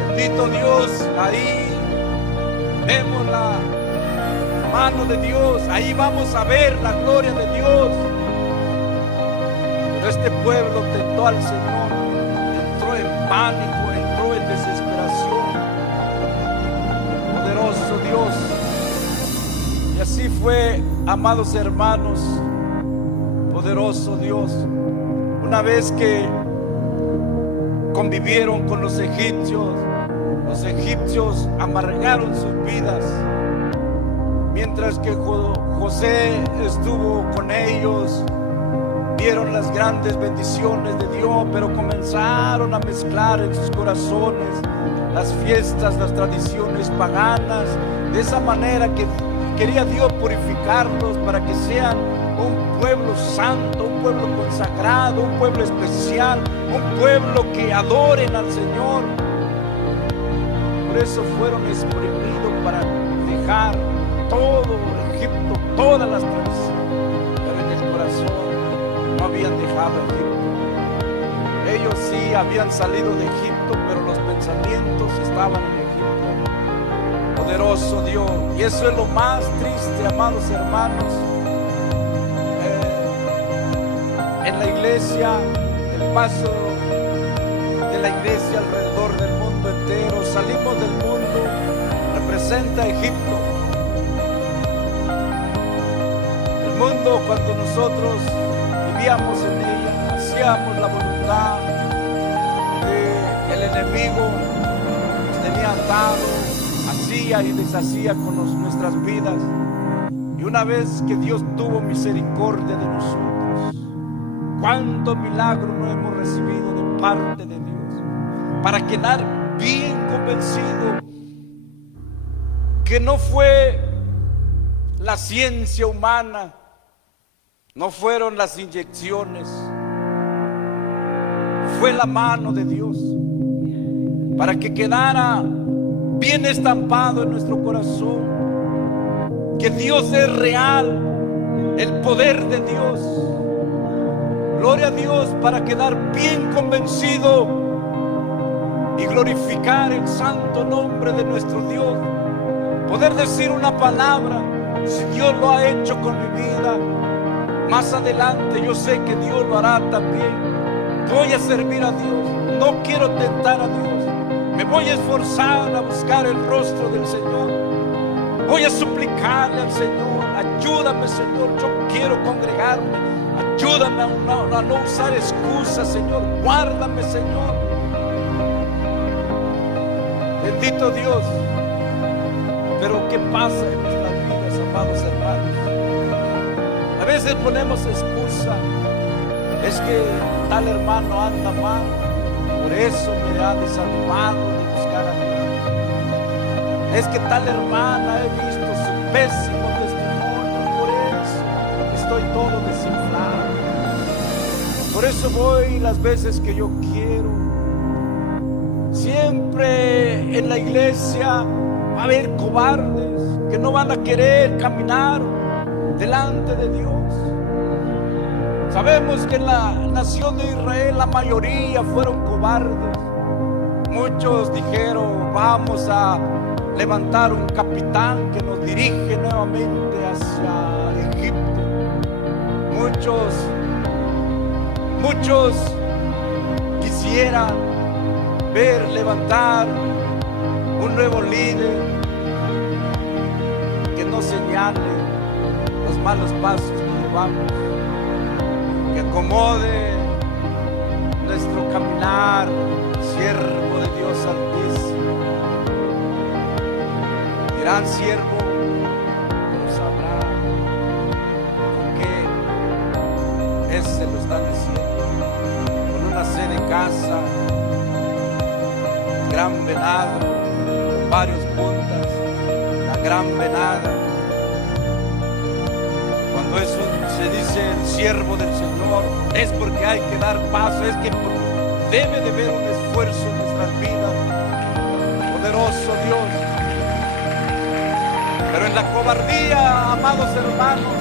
Bendito Dios, ahí vemos la mano de Dios, ahí vamos a ver la gloria de Dios. Pero este pueblo tentó al Señor, entró en pánico, entró en desesperación. Poderoso Dios. Y así fue, amados hermanos, poderoso Dios. Una vez que convivieron con los egipcios amargaron sus vidas. Mientras que José estuvo con ellos, vieron las grandes bendiciones de Dios, pero comenzaron a mezclar en sus corazones las fiestas, las tradiciones paganas, de esa manera que quería Dios purificarlos para que sean un pueblo santo, un pueblo consagrado, un pueblo especial, un pueblo que adoren al Señor. Por eso fueron exprimidos para dejar todo Egipto, todas las tradiciones, pero en el corazón no habían dejado Egipto. Ellos sí habían salido de Egipto, pero los pensamientos estaban en Egipto. Poderoso Dios. Y eso es lo más triste, amados hermanos. En la iglesia, el paso de la iglesia alrededor del mundo entero, salimos del mundo, representa a Egipto. El mundo, cuando nosotros vivíamos en ella, hacíamos la voluntad del enemigo, nos tenía atados, hacía y deshacía con nuestras vidas. Y una vez que Dios tuvo misericordia de nosotros, cuántos milagros no hemos recibido de parte de Dios, para quedar bien convencido que no fue la ciencia humana, no fueron las inyecciones, fue la mano de Dios, para que quedara bien estampado en nuestro corazón que Dios es real, el poder de Dios. Gloria a Dios, para quedar bien convencido y glorificar el santo nombre de nuestro Dios. Poder decir una palabra, si Dios lo ha hecho con mi vida, más adelante yo sé que Dios lo hará también. Voy a servir a Dios, no quiero tentar a Dios, me voy a esforzar a buscar el rostro del Señor. Voy a suplicarle al Señor, ayúdame Señor, yo quiero congregarme. Ayúdame a no usar excusas, Señor. Guárdame, Señor. Bendito Dios. Pero ¿qué pasa en nuestras vidas, amados hermanos? A veces ponemos excusa. Es que tal hermano anda mal, por eso me ha desanimado de buscar a Dios. Es que tal hermana he visto su pésimo testimonio, por eso estoy todo desinflado. Por eso voy las veces que yo quiero. Siempre en la iglesia va a haber cobardes que no van a querer caminar delante de Dios. Sabemos que en la nación de Israel la mayoría fueron cobardes. Muchos dijeron, vamos a levantar un capitán que nos dirige nuevamente hacia Egipto. Muchos quisieran ver levantar un nuevo líder que nos señale los malos pasos que llevamos, que acomode nuestro caminar, siervo de Dios Altísimo. Dirán siervo, pero sabrá con qué se lo está diciendo. Con una sede de casa, gran venado, varios puntas, la gran venada. Cuando se dice el siervo del Señor, es porque hay que dar paso, es que debe de haber un esfuerzo en nuestras vidas. Poderoso Dios. Pero en la cobardía, amados hermanos,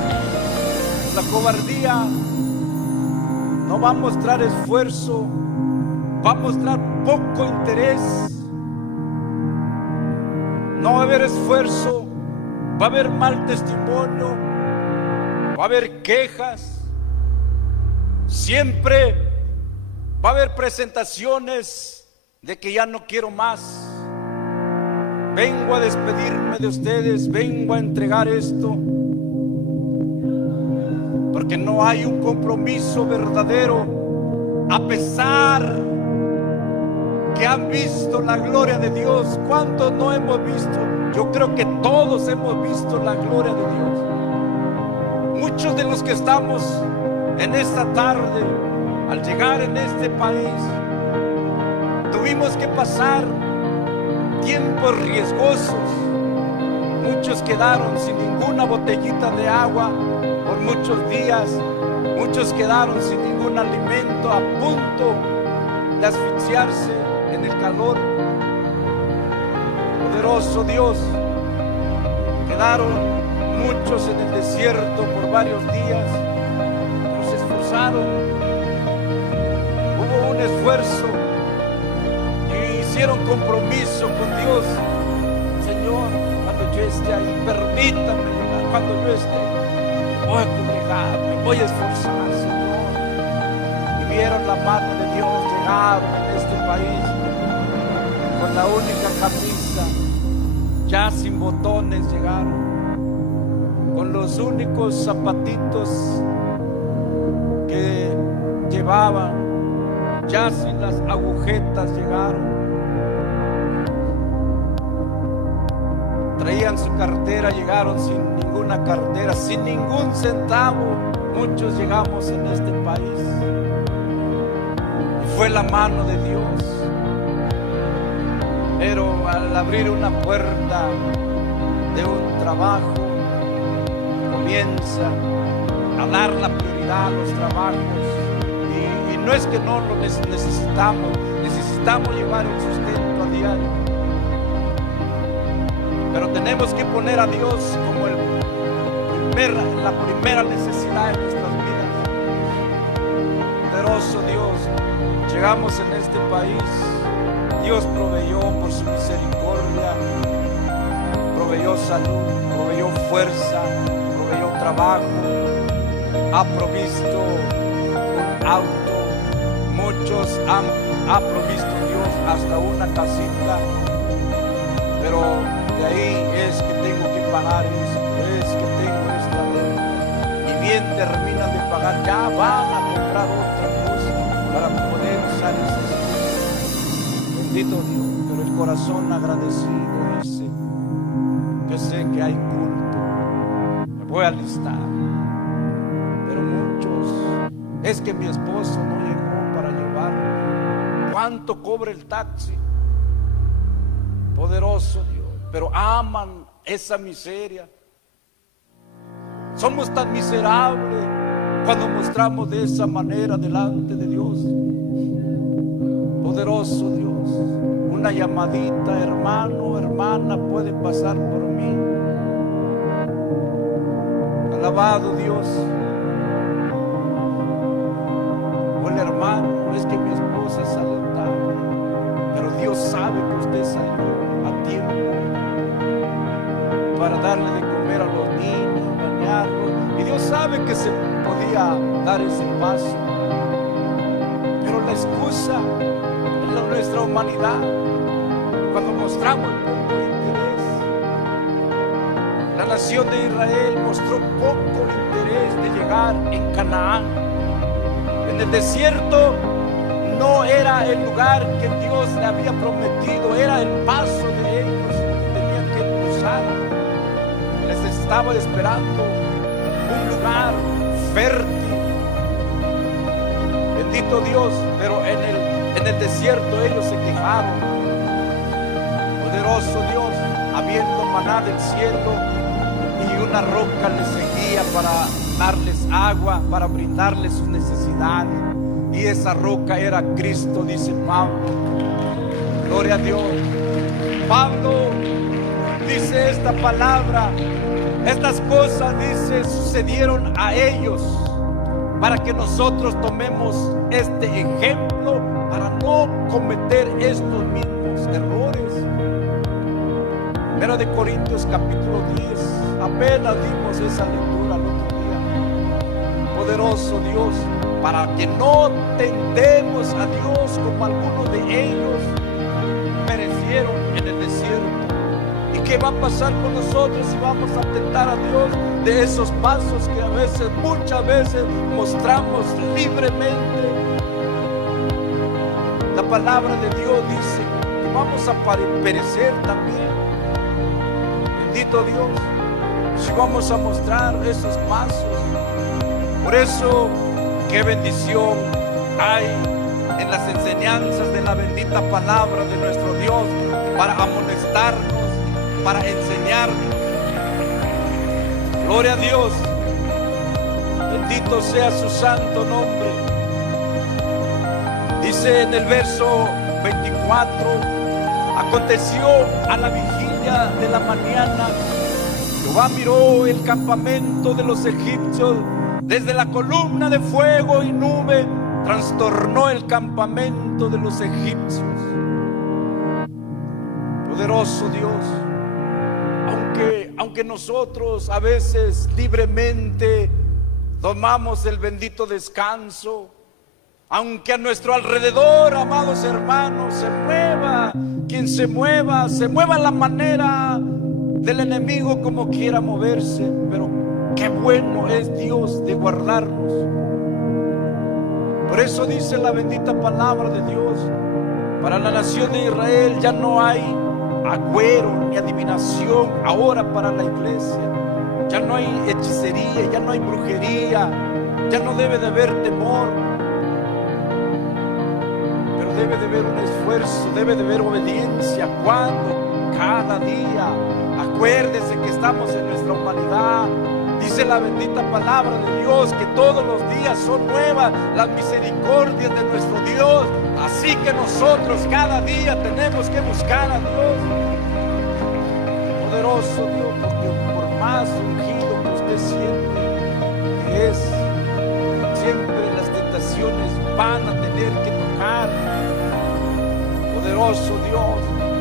la cobardía no va a mostrar esfuerzo, va a mostrar poco interés. No va a haber esfuerzo, va a haber mal testimonio, va a haber quejas. Siempre va a haber presentaciones de que ya no quiero más. Vengo a despedirme de ustedes, vengo a entregar esto, porque no hay un compromiso verdadero, a pesar que han visto la gloria de Dios. ¿Cuántos no hemos visto? Yo creo que todos hemos visto la gloria de Dios. Muchos de los que estamos En esta tarde, al llegar en este país, tuvimos que pasar tiempos riesgosos. Muchos quedaron sin ninguna botellita de agua por muchos días. Muchos quedaron sin ningún alimento, a punto de asfixiarse en el calor. Poderoso Dios, quedaron muchos en el desierto por varios días, pero se esforzaron. Hubo un esfuerzo y hicieron compromiso con Dios. Señor, cuando yo esté ahí, permítame llegar. Cuando yo esté ahí, me voy a congregar, me voy a esforzar, Señor. Y vieron la mano de Dios, llegaron en este país con la única camisa, ya sin botones llegaron, con los únicos zapatitos que llevaban, ya sin las agujetas llegaron. Traían su cartera, llegaron sin ninguna cartera, sin ningún centavo. Muchos llegamos en este país y fue la mano de Dios. Pero al abrir una puerta de un trabajo, comienza a dar la prioridad a los trabajos. Y no es que no lo necesitamos llevar el sustento a diario. Pero tenemos que poner a Dios como la primera necesidad de nuestras vidas. Poderoso Dios, llegamos en este país. Dios proveyó por su misericordia, proveyó salud, proveyó fuerza, proveyó trabajo, ha provisto un auto, muchos ha provisto Dios hasta una casita, pero de ahí es que tengo que pagar esto, es que tengo esta deuda, y bien terminan de pagar, ya van a comprar otra cosa para poder usar ese. Bendito Dios, pero el corazón agradecido dice: yo sé que hay culto, me voy a alistar, pero muchos, es que mi esposo no llegó para llevarme. ¿Cuánto cobra el taxi? Poderoso Dios, pero aman esa miseria. Somos tan miserables cuando mostramos de esa manera delante de Dios. Poderoso Dios, una llamadita, hermano, hermana, puede pasar por mí. Alabado Dios. O el hermano, es que mi esposa sale tarde, pero Dios sabe que usted salió a tiempo para darle de comer a los niños, bañarlos, y Dios sabe que se podía dar ese paso, pero la excusa es nuestra humanidad. Cuando mostramos poco interés, la nación de Israel mostró poco interés de llegar en Canaán. En el desierto no era el lugar que Dios le había prometido, era el paso de ellos, tenían que cruzar. Les estaba esperando un lugar fértil. Bendito Dios, pero en el desierto ellos se quejaron. Poderoso Dios, habiendo maná del cielo y una roca les seguía para darles agua, para brindarles sus necesidades, y esa roca era Cristo, dice Pablo. Gloria a Dios. Pablo dice esta palabra, estas cosas, dice, sucedieron a ellos para que nosotros tomemos este ejemplo para no cometer estos mismos errores. Primera de Corintios capítulo 10, apenas dimos esa lectura el otro día. Poderoso Dios, para que no tentemos a Dios como algunos de ellos perecieron en el desierto. ¿Y qué va a pasar con nosotros si vamos a tentar a Dios de esos pasos que a veces, muchas veces mostramos libremente? La palabra de Dios dice que vamos a perecer también. Bendito Dios, si vamos a mostrar esos pasos. Por eso Qué bendición hay en las enseñanzas de la bendita palabra de nuestro Dios para amonestarnos, para enseñarnos. Gloria a Dios. Bendito sea su santo nombre. Dice en el verso 24: aconteció a la vigilia de la mañana, Jehová miró el campamento de los egipcios desde la columna de fuego y nube, trastornó el campamento de los egipcios. Poderoso Dios. Aunque nosotros a veces libremente tomamos el bendito descanso, aunque a nuestro alrededor, amados hermanos, se mueva quien se mueva la manera del enemigo como quiera moverse, pero qué bueno es Dios de guardarnos. Por eso dice la bendita palabra de Dios: para la nación de Israel ya no hay agüero ni adivinación ahora para la iglesia. Ya no hay hechicería, ya no hay brujería, ya no debe de haber temor, pero debe de haber un esfuerzo, debe de haber obediencia. Cuando cada día, acuérdese que estamos en nuestra humanidad. Dice la bendita palabra de Dios que todos los días son nuevas las misericordias de nuestro Dios. Así que nosotros cada día tenemos que buscar a Dios. Poderoso Dios, porque por más ungido que usted siente que es, siempre las tentaciones van a tener que tocar. Poderoso Dios.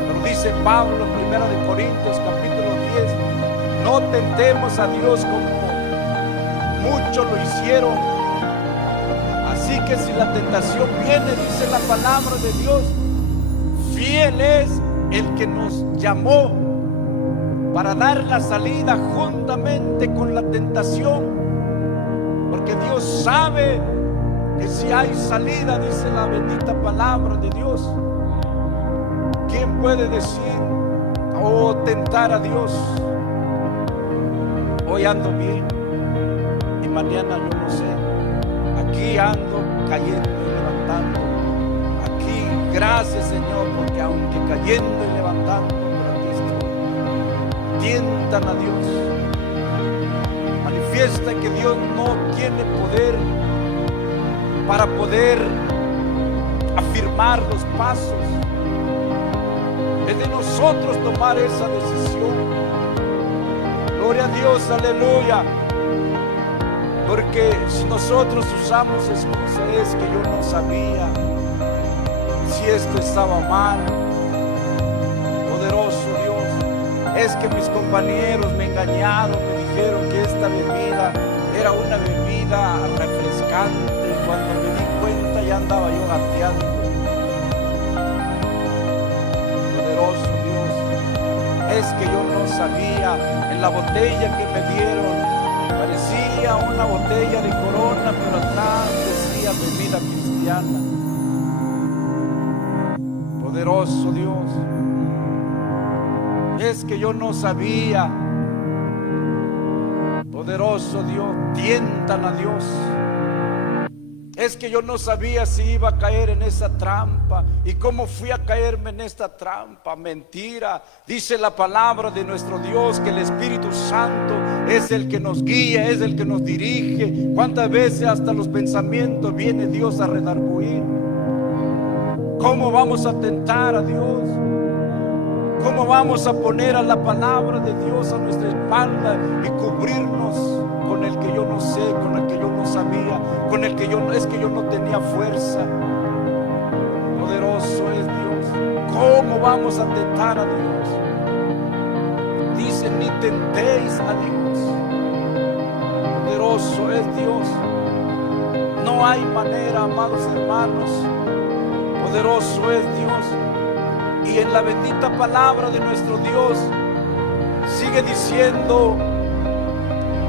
Pero dice Pablo en 1 Corintios capítulo 10: no tentemos a Dios como muchos lo hicieron. Así que si la tentación viene, dice la palabra de Dios, fiel es el que nos llamó para dar la salida juntamente con la tentación. Porque Dios sabe que si hay salida, dice la bendita palabra de Dios. ¿Quién puede decir o tentar a Dios? Hoy ando bien y mañana yo no sé. Aquí ando cayendo y levantando. Aquí, gracias Señor, porque aunque cayendo y levantando, pero aquí estoy. Tientan a Dios. Manifiesta que Dios no tiene poder para poder afirmar los pasos. Es de nosotros tomar esa decisión. Gloria a Dios, aleluya. Porque si nosotros usamos excusa es que yo no sabía si esto estaba mal. Poderoso Dios, es que mis compañeros me engañaron, me dijeron que esta bebida era una bebida refrescante. Cuando me di cuenta ya andaba yo gateando. Poderoso Dios, es que yo no sabía. En la botella que me dieron parecía una botella de Corona, pero atrás decía bebida cristiana. Poderoso Dios, es que yo no sabía. Poderoso Dios, tientan a Dios. Es que yo no sabía si iba a caer en esa trampa. ¿Y cómo fui a caerme en esta trampa? Mentira. Dice la palabra de nuestro Dios que el Espíritu Santo es el que nos guía, es el que nos dirige. ¿Cuántas veces hasta los pensamientos viene Dios a redarguir? ¿Cómo vamos a tentar a Dios? ¿Cómo vamos a poner a la palabra de Dios a nuestra espalda y cubrirnos con el que yo no sé, con el que yo no sabía, con el que yo no tenía fuerza? Poderoso es Dios. ¿Cómo vamos a tentar a Dios? Dice, ni tentéis a Dios. Poderoso es Dios. No hay manera, amados hermanos. Poderoso es Dios. Y en la bendita palabra de nuestro Dios sigue diciendo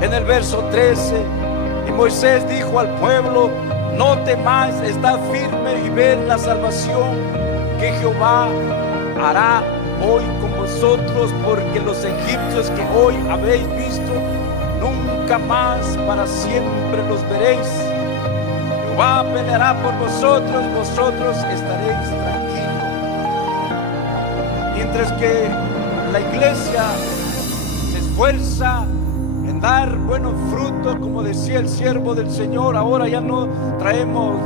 en el verso 13: y Moisés dijo al pueblo: no temáis, estad firme y ved la salvación que Jehová hará hoy con vosotros, porque los egipcios que hoy habéis visto, nunca más para siempre los veréis. Jehová peleará por vosotros, vosotros estaréis tranquilos. Mientras que la iglesia se esfuerza en dar buenos frutos, como decía el siervo del Señor, ahora ya no traemos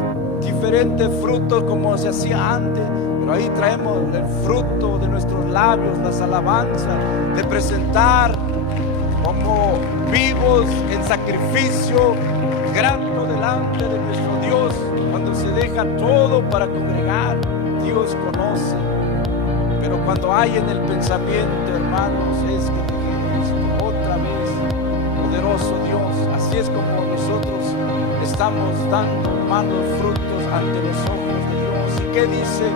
diferentes frutos como se hacía antes, pero ahí traemos el fruto de nuestros labios, las alabanzas, de presentar como vivos en sacrificio grato delante de nuestro Dios. Cuando se deja todo para congregar, Dios conoce. Pero cuando hay en el pensamiento, hermanos, es que dejé esto otra vez. Poderoso Dios, así es como nosotros estamos dando malos frutos ante los ojos de Dios. ¿Y qué dice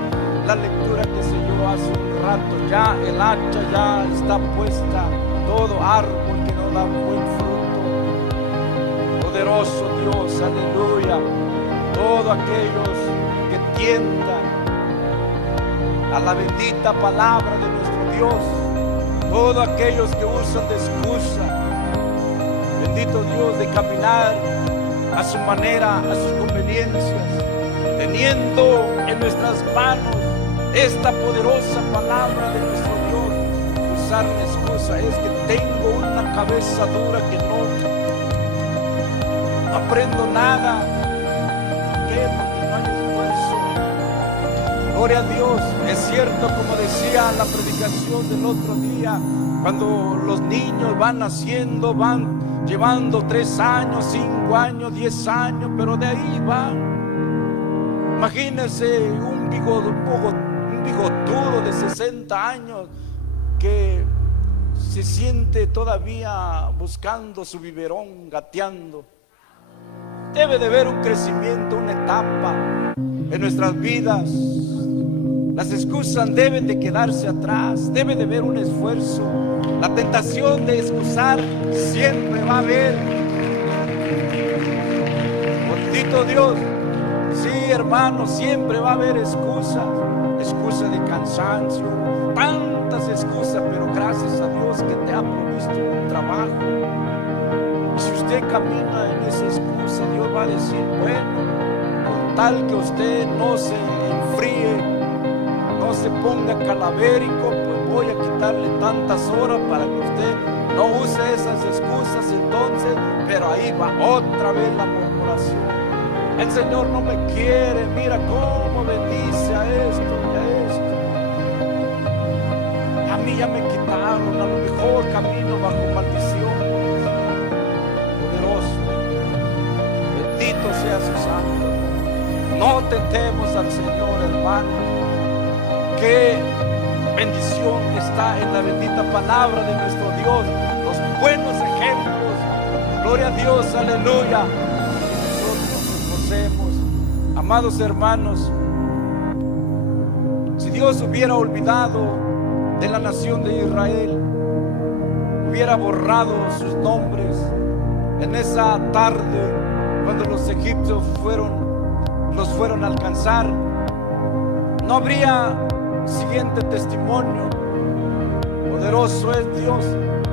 la lectura que se dio hace un rato? Ya el hacha ya está puesta, todo árbol que no da buen fruto. Poderoso Dios, aleluya. Todos aquellos que tientan a la bendita palabra de nuestro Dios, todos aquellos que usan de excusa, bendito Dios, de caminar a su manera, a sus conveniencias, teniendo en nuestras manos esta poderosa palabra de nuestro Dios. Usar la excusa es que tengo una cabeza dura que no aprendo nada. ¿Por qué? Porque no hay esfuerzo. Gloria a Dios. Es cierto, como decía la predicación del otro día, cuando los niños van naciendo, van llevando 3 años, 5 años, 10 años, pero de ahí van. Imagínense un bigotudo de 60 años que se siente todavía buscando su biberón, gateando. Debe de haber un crecimiento, una etapa en nuestras vidas. Las excusas deben de quedarse atrás, debe de haber un esfuerzo. La tentación de excusar siempre va a haber. Bendito Dios. Sí, hermano, siempre va a haber excusas. Excusa de cansancio, tantas excusas, pero gracias a Dios que te ha provisto un trabajo. Y si usted camina en esa excusa, Dios va a decir, bueno, con tal que usted no se enfríe, no se ponga calavérico, pues voy a quitarle tantas horas para que usted no use esas excusas. Entonces, pero ahí va otra vez la murmuración. El Señor no me quiere, mira cómo bendice a esto y a esto. A mí ya me quitaron, a lo mejor camino bajo maldición. Poderoso, bendito sea su santo. No tentemos al Señor, hermano. Qué bendición está en la bendita palabra de nuestro Dios, los buenos ejemplos. Gloria a Dios, aleluya. Amados hermanos, si Dios hubiera olvidado de la nación de Israel, hubiera borrado sus nombres en esa tarde cuando los egipcios los fueron a alcanzar, no habría siguiente testimonio. Poderoso es Dios.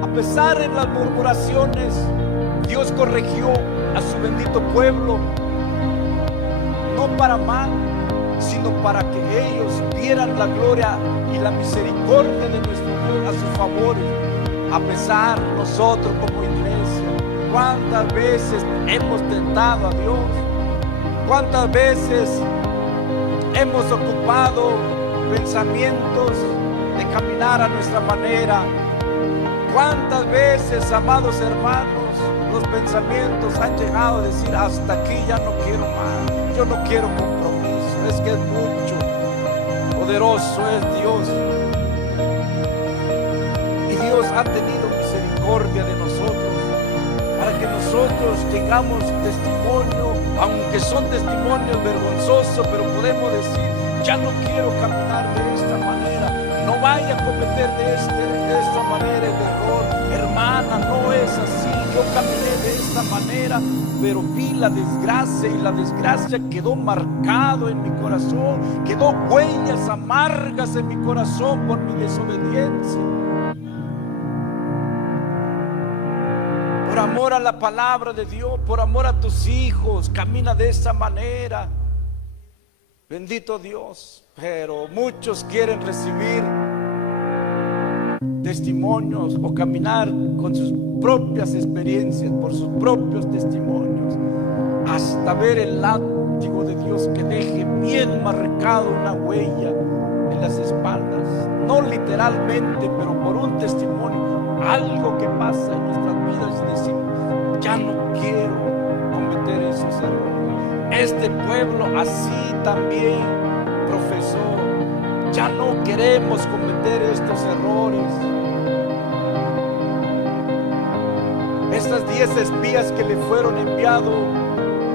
A pesar de las murmuraciones, Dios corrigió a su bendito pueblo. No para mal, sino para que ellos vieran la gloria y la misericordia de nuestro Dios a su favor. A pesar, nosotros como iglesia, cuántas veces hemos tentado a Dios, cuántas veces hemos ocupado pensamientos de caminar a nuestra manera, cuántas veces, amados hermanos, los pensamientos han llegado a decir, hasta aquí ya no quiero más. Yo no quiero compromiso, es que es mucho. Poderoso es Dios. Y Dios ha tenido misericordia de nosotros para que nosotros tengamos testimonio, aunque son testimonios vergonzosos, pero podemos decir, ya no quiero caminar de esta manera, no vaya a cometer de esta manera el error. Hermana, no es así. Yo caminé de esta manera, pero vi la desgracia y la desgracia quedó marcado en mi corazón, quedó huellas amargas en mi corazón por mi desobediencia. por amor a la palabra de Dios, por amor a tus hijos, camina de esa manera. Bendito Dios. Pero muchos quieren recibir testimonios o caminar con sus propias experiencias, por sus propios testimonios, hasta ver el látigo de Dios que deje bien marcado una huella en las espaldas, no literalmente, pero por un testimonio, algo que pasa en nuestras vidas y decimos, ya no quiero cometer esos errores. Este pueblo así también profesó, ya no queremos cometer estos errores. Estas 10 espías que le fueron enviados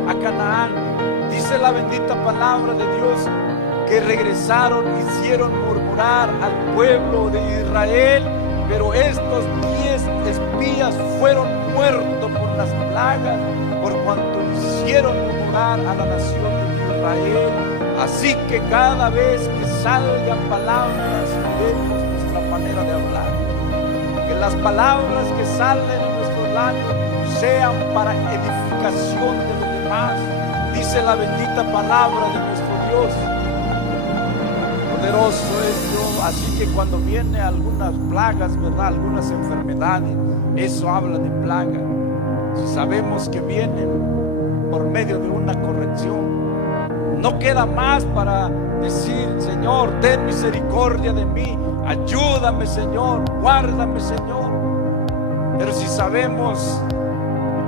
a Canaán, dice la bendita palabra de Dios, que regresaron, hicieron murmurar al pueblo de Israel, pero estos 10 espías fueron muertos por las plagas, por cuanto hicieron murmurar a la nación de Israel. Así que cada vez que salgan palabras, vemos nuestra manera de hablar, que las palabras que salen en nuestros labios sean para edificación de los demás, dice la bendita palabra de nuestro Dios. Poderoso es Dios. Así que cuando vienen algunas plagas, ¿verdad?, algunas enfermedades, eso habla de plaga. Si sabemos que vienen por medio de una corrección, no queda más para decir, Señor, ten misericordia de mí, ayúdame, Señor, guárdame, Señor. Pero si sabemos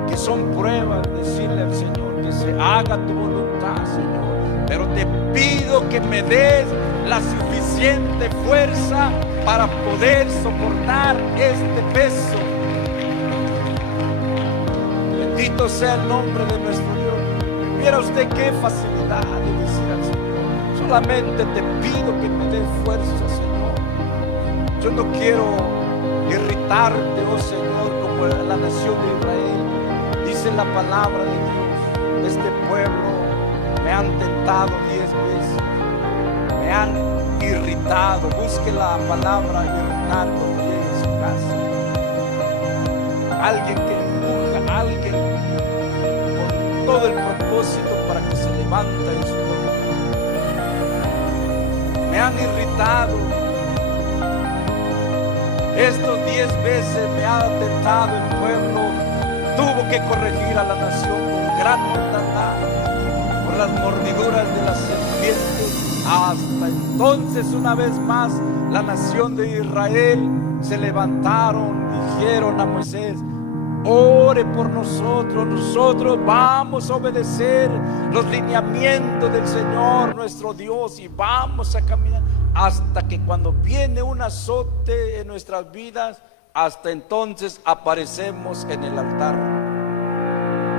que son pruebas, decirle al Señor que se haga tu voluntad, Señor, pero te pido que me des la suficiente fuerza para poder soportar este peso. Bendito sea el nombre de nuestro Dios. Viera usted qué facilidad de decir al Señor, solamente te pido que me des fuerza, Señor. Yo no quiero irritarte, oh Señor, como la nación de Israel. Dice la palabra de Dios, este pueblo me han tentado 10 veces, me han irritado. Busque la palabra irritar cuando llegue a su casa. Alguien que empuja, alguien con todo el propósito para que se levante en su contra. Me han irritado. Estos 10 veces me ha tentado el pueblo. Tuvo que corregir a la nación con gran mortandad, por las mordiduras de las serpientes. Hasta entonces, una vez más, la nación de Israel se levantaron, dijeron a Moisés, ore por nosotros, nosotros vamos a obedecer los lineamientos del Señor nuestro Dios y vamos a caminar hasta que cuando viene un azote en nuestras vidas, hasta entonces aparecemos en el altar.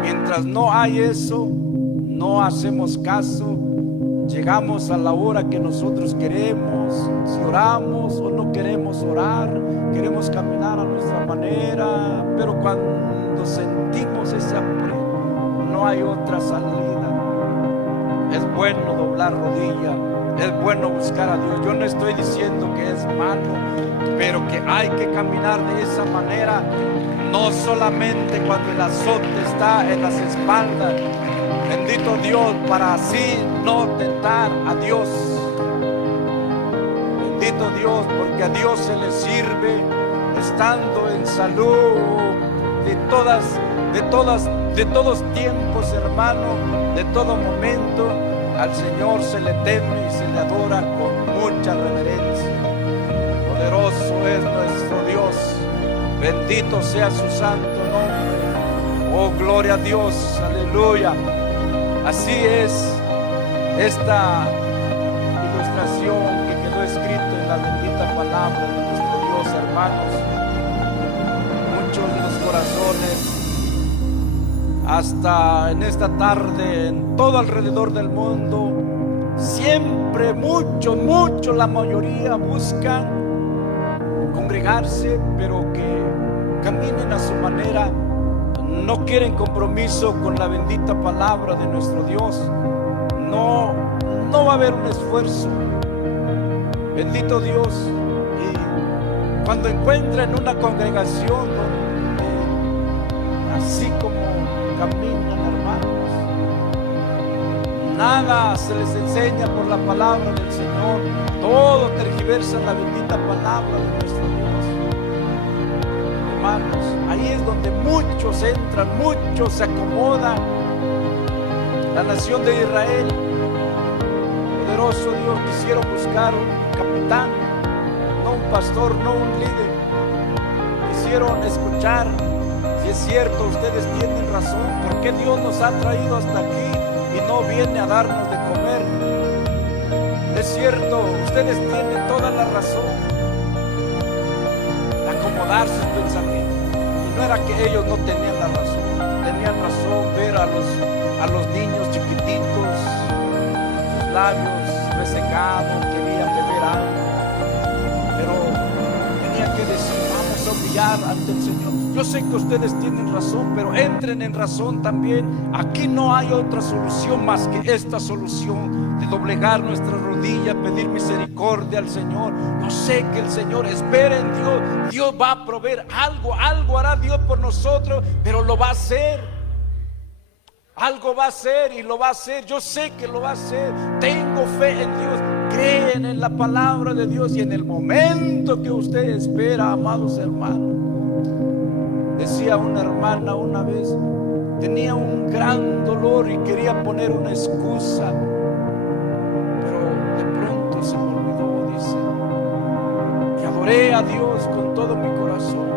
Mientras no hay eso, no hacemos caso. Llegamos a la hora que nosotros queremos, si oramos o no queremos orar, queremos caminar a nuestra manera, pero cuando sentimos ese apretón, no hay otra salida. Es bueno doblar rodilla, es bueno buscar a Dios. Yo no estoy diciendo que es malo, pero que hay que caminar de esa manera, no solamente cuando el azote está en las espaldas. Bendito Dios, para así no tentar a Dios. Bendito Dios, porque a Dios se le sirve estando en salud de todos tiempos, hermano, de todo momento. Al Señor se le teme y se le adora con mucha reverencia. Poderoso es nuestro Dios, bendito sea su santo nombre. Oh, gloria a Dios, aleluya. Así es esta ilustración que quedó escrito en la bendita palabra de nuestro Dios, hermanos. Muchos de los corazones, hasta en esta tarde, en todo alrededor del mundo, siempre mucho, la mayoría buscan congregarse, pero que caminen a su manera. No quieren compromiso con la bendita palabra de nuestro Dios. No va a haber un esfuerzo. Bendito Dios. Y cuando encuentren una congregación donde así como caminan, hermanos. Nada se les enseña por la palabra del Señor, todo tergiversa la bendita palabra de nuestro Dios. Hermanos, ahí es donde muchos entran, muchos se acomodan. La nación de Israel, poderoso Dios, quisieron buscar un capitán, no un pastor, no un líder. Quisieron escuchar si es cierto, ustedes tienen razón, ¿por qué Dios nos ha traído hasta aquí y no viene a darnos de comer? Es cierto, ustedes tienen toda la razón de acomodar sus pensamientos. Y no era que ellos no tenían la razón, tenían razón ver a los niños chiquititos, sus labios resecados, querían beber algo, pero tenían que decir, vamos a humillar ante el Señor. Yo sé que ustedes tienen razón, pero entren en razón también. Aquí no hay otra solución más que esta solución de doblegar nuestras rodillas, pedir misericordia al Señor. Yo sé que el Señor espera en Dios. Dios va a proveer algo hará Dios por nosotros, pero lo va a hacer. Algo va a hacer y lo va a hacer. Yo sé que lo va a hacer. Tengo fe en Dios. Creen en la palabra de Dios y en el momento que usted espera, amados hermanos. Decía una hermana una vez, tenía un gran dolor y quería poner una excusa, pero de pronto se me olvidó, dice, que adoré a Dios con todo mi corazón.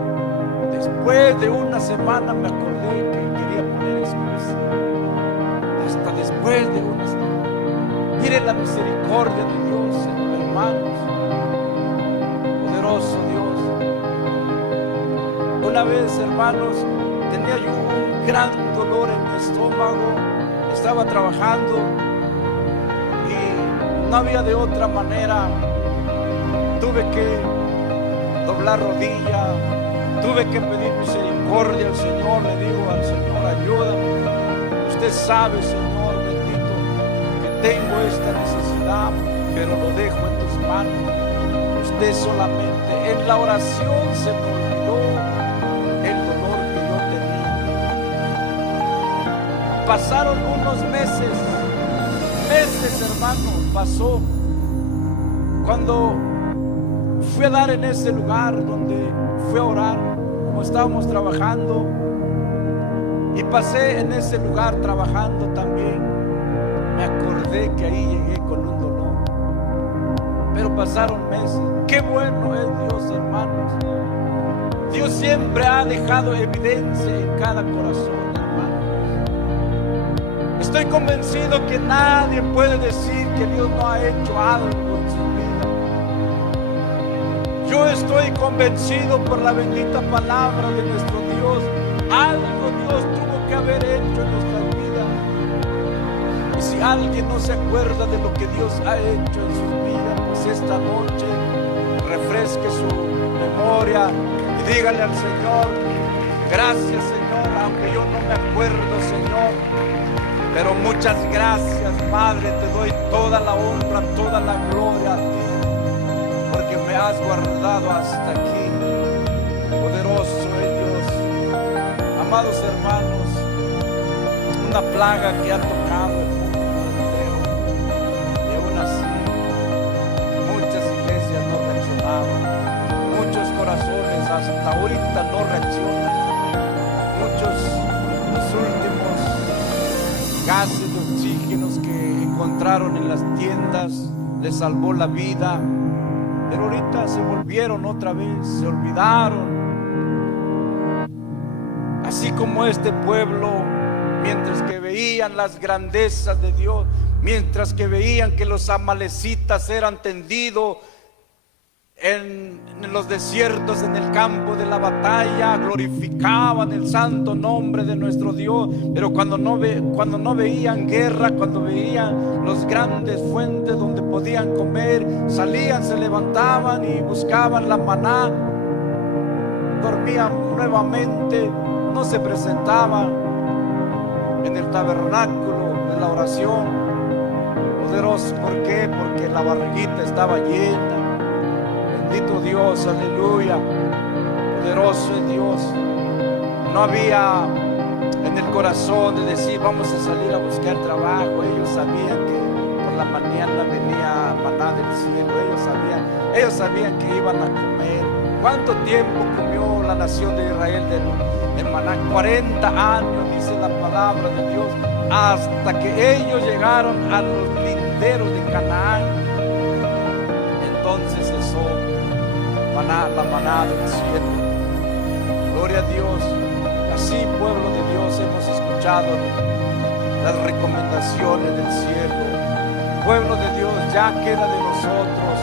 Después de una semana me acordé que quería poner excusa. Hasta después de una semana. Mire la misericordia de Dios, hermanos. Poderoso Dios. Una vez, hermanos, tenía yo un gran dolor en mi estómago. Estaba trabajando y no había de otra manera. Tuve que doblar rodilla, tuve que pedir misericordia al Señor. Le digo al Señor, ayúdame. Usted sabe, Señor bendito, que tengo esta necesidad, pero lo dejo en tus manos. Usted solamente, en la oración se me olvidó Pasaron unos meses, hermano, pasó. Cuando fui a dar en ese lugar donde fui a orar, como estábamos trabajando, y pasé en ese lugar trabajando también, me acordé que ahí llegué con un dolor. Pero pasaron meses. Qué bueno es Dios, hermanos. Dios siempre ha dejado evidencia en cada corazón. Estoy convencido que nadie puede decir que Dios no ha hecho algo en su vida. Yo estoy convencido por la bendita palabra de nuestro Dios. Algo Dios tuvo que haber hecho en nuestras vidas. Y si alguien no se acuerda de lo que Dios ha hecho en sus vidas, pues esta noche refresque su memoria y dígale al Señor, gracias Señor, aunque yo no me acuerdo, Señor. Pero muchas gracias, Padre, te doy toda la honra, toda la gloria a ti, porque me has guardado hasta aquí. Poderoso es Dios. Amados hermanos, una plaga que ha tocado el mundo entero, y aún así muchas iglesias no reaccionaron, muchos corazones hasta ahorita no reaccionan, muchos los últimos gases de oxígenos que encontraron en las tiendas les salvó la vida, pero ahorita se volvieron otra vez, se olvidaron. Así como este pueblo, mientras que veían las grandezas de Dios, mientras que veían que los amalecitas eran tendidos en los desiertos, en el campo de la batalla, glorificaban el santo nombre de nuestro Dios. Pero cuando no veían guerra, cuando veían los grandes fuentes donde podían comer, salían, se levantaban y buscaban la maná, dormían nuevamente, no se presentaban en el tabernáculo de la oración. Poderoso, ¿por qué? Porque la barriguita estaba llena. Bendito Dios, aleluya. Poderoso es Dios. No había en el corazón de decir vamos a salir a buscar trabajo. Ellos sabían que por la mañana venía maná del cielo. Ellos sabían que iban a comer. ¿Cuánto tiempo comió la nación de Israel del maná? 40 años, dice la palabra de Dios, hasta que ellos llegaron a los linderos de Canaán. Entonces cesó la maná del cielo. Gloria a Dios. Así, pueblo de Dios, hemos escuchado las recomendaciones del cielo. Pueblo de Dios, ya queda de nosotros,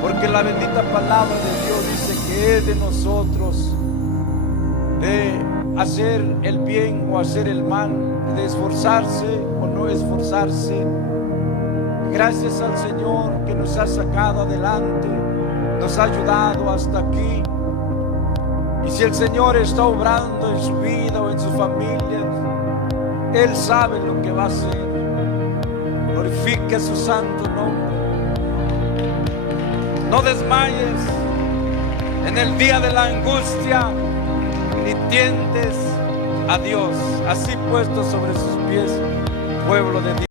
porque la bendita palabra de Dios dice que es de nosotros de hacer el bien o hacer el mal, de esforzarse o no esforzarse. Gracias al Señor que nos ha sacado adelante, nos ha ayudado hasta aquí. Y si el Señor está obrando en su vida o en su familia, Él sabe lo que va a hacer. Glorifique su santo nombre. No desmayes en el día de la angustia, ni tientes a Dios. Así puesto sobre sus pies, pueblo de Dios.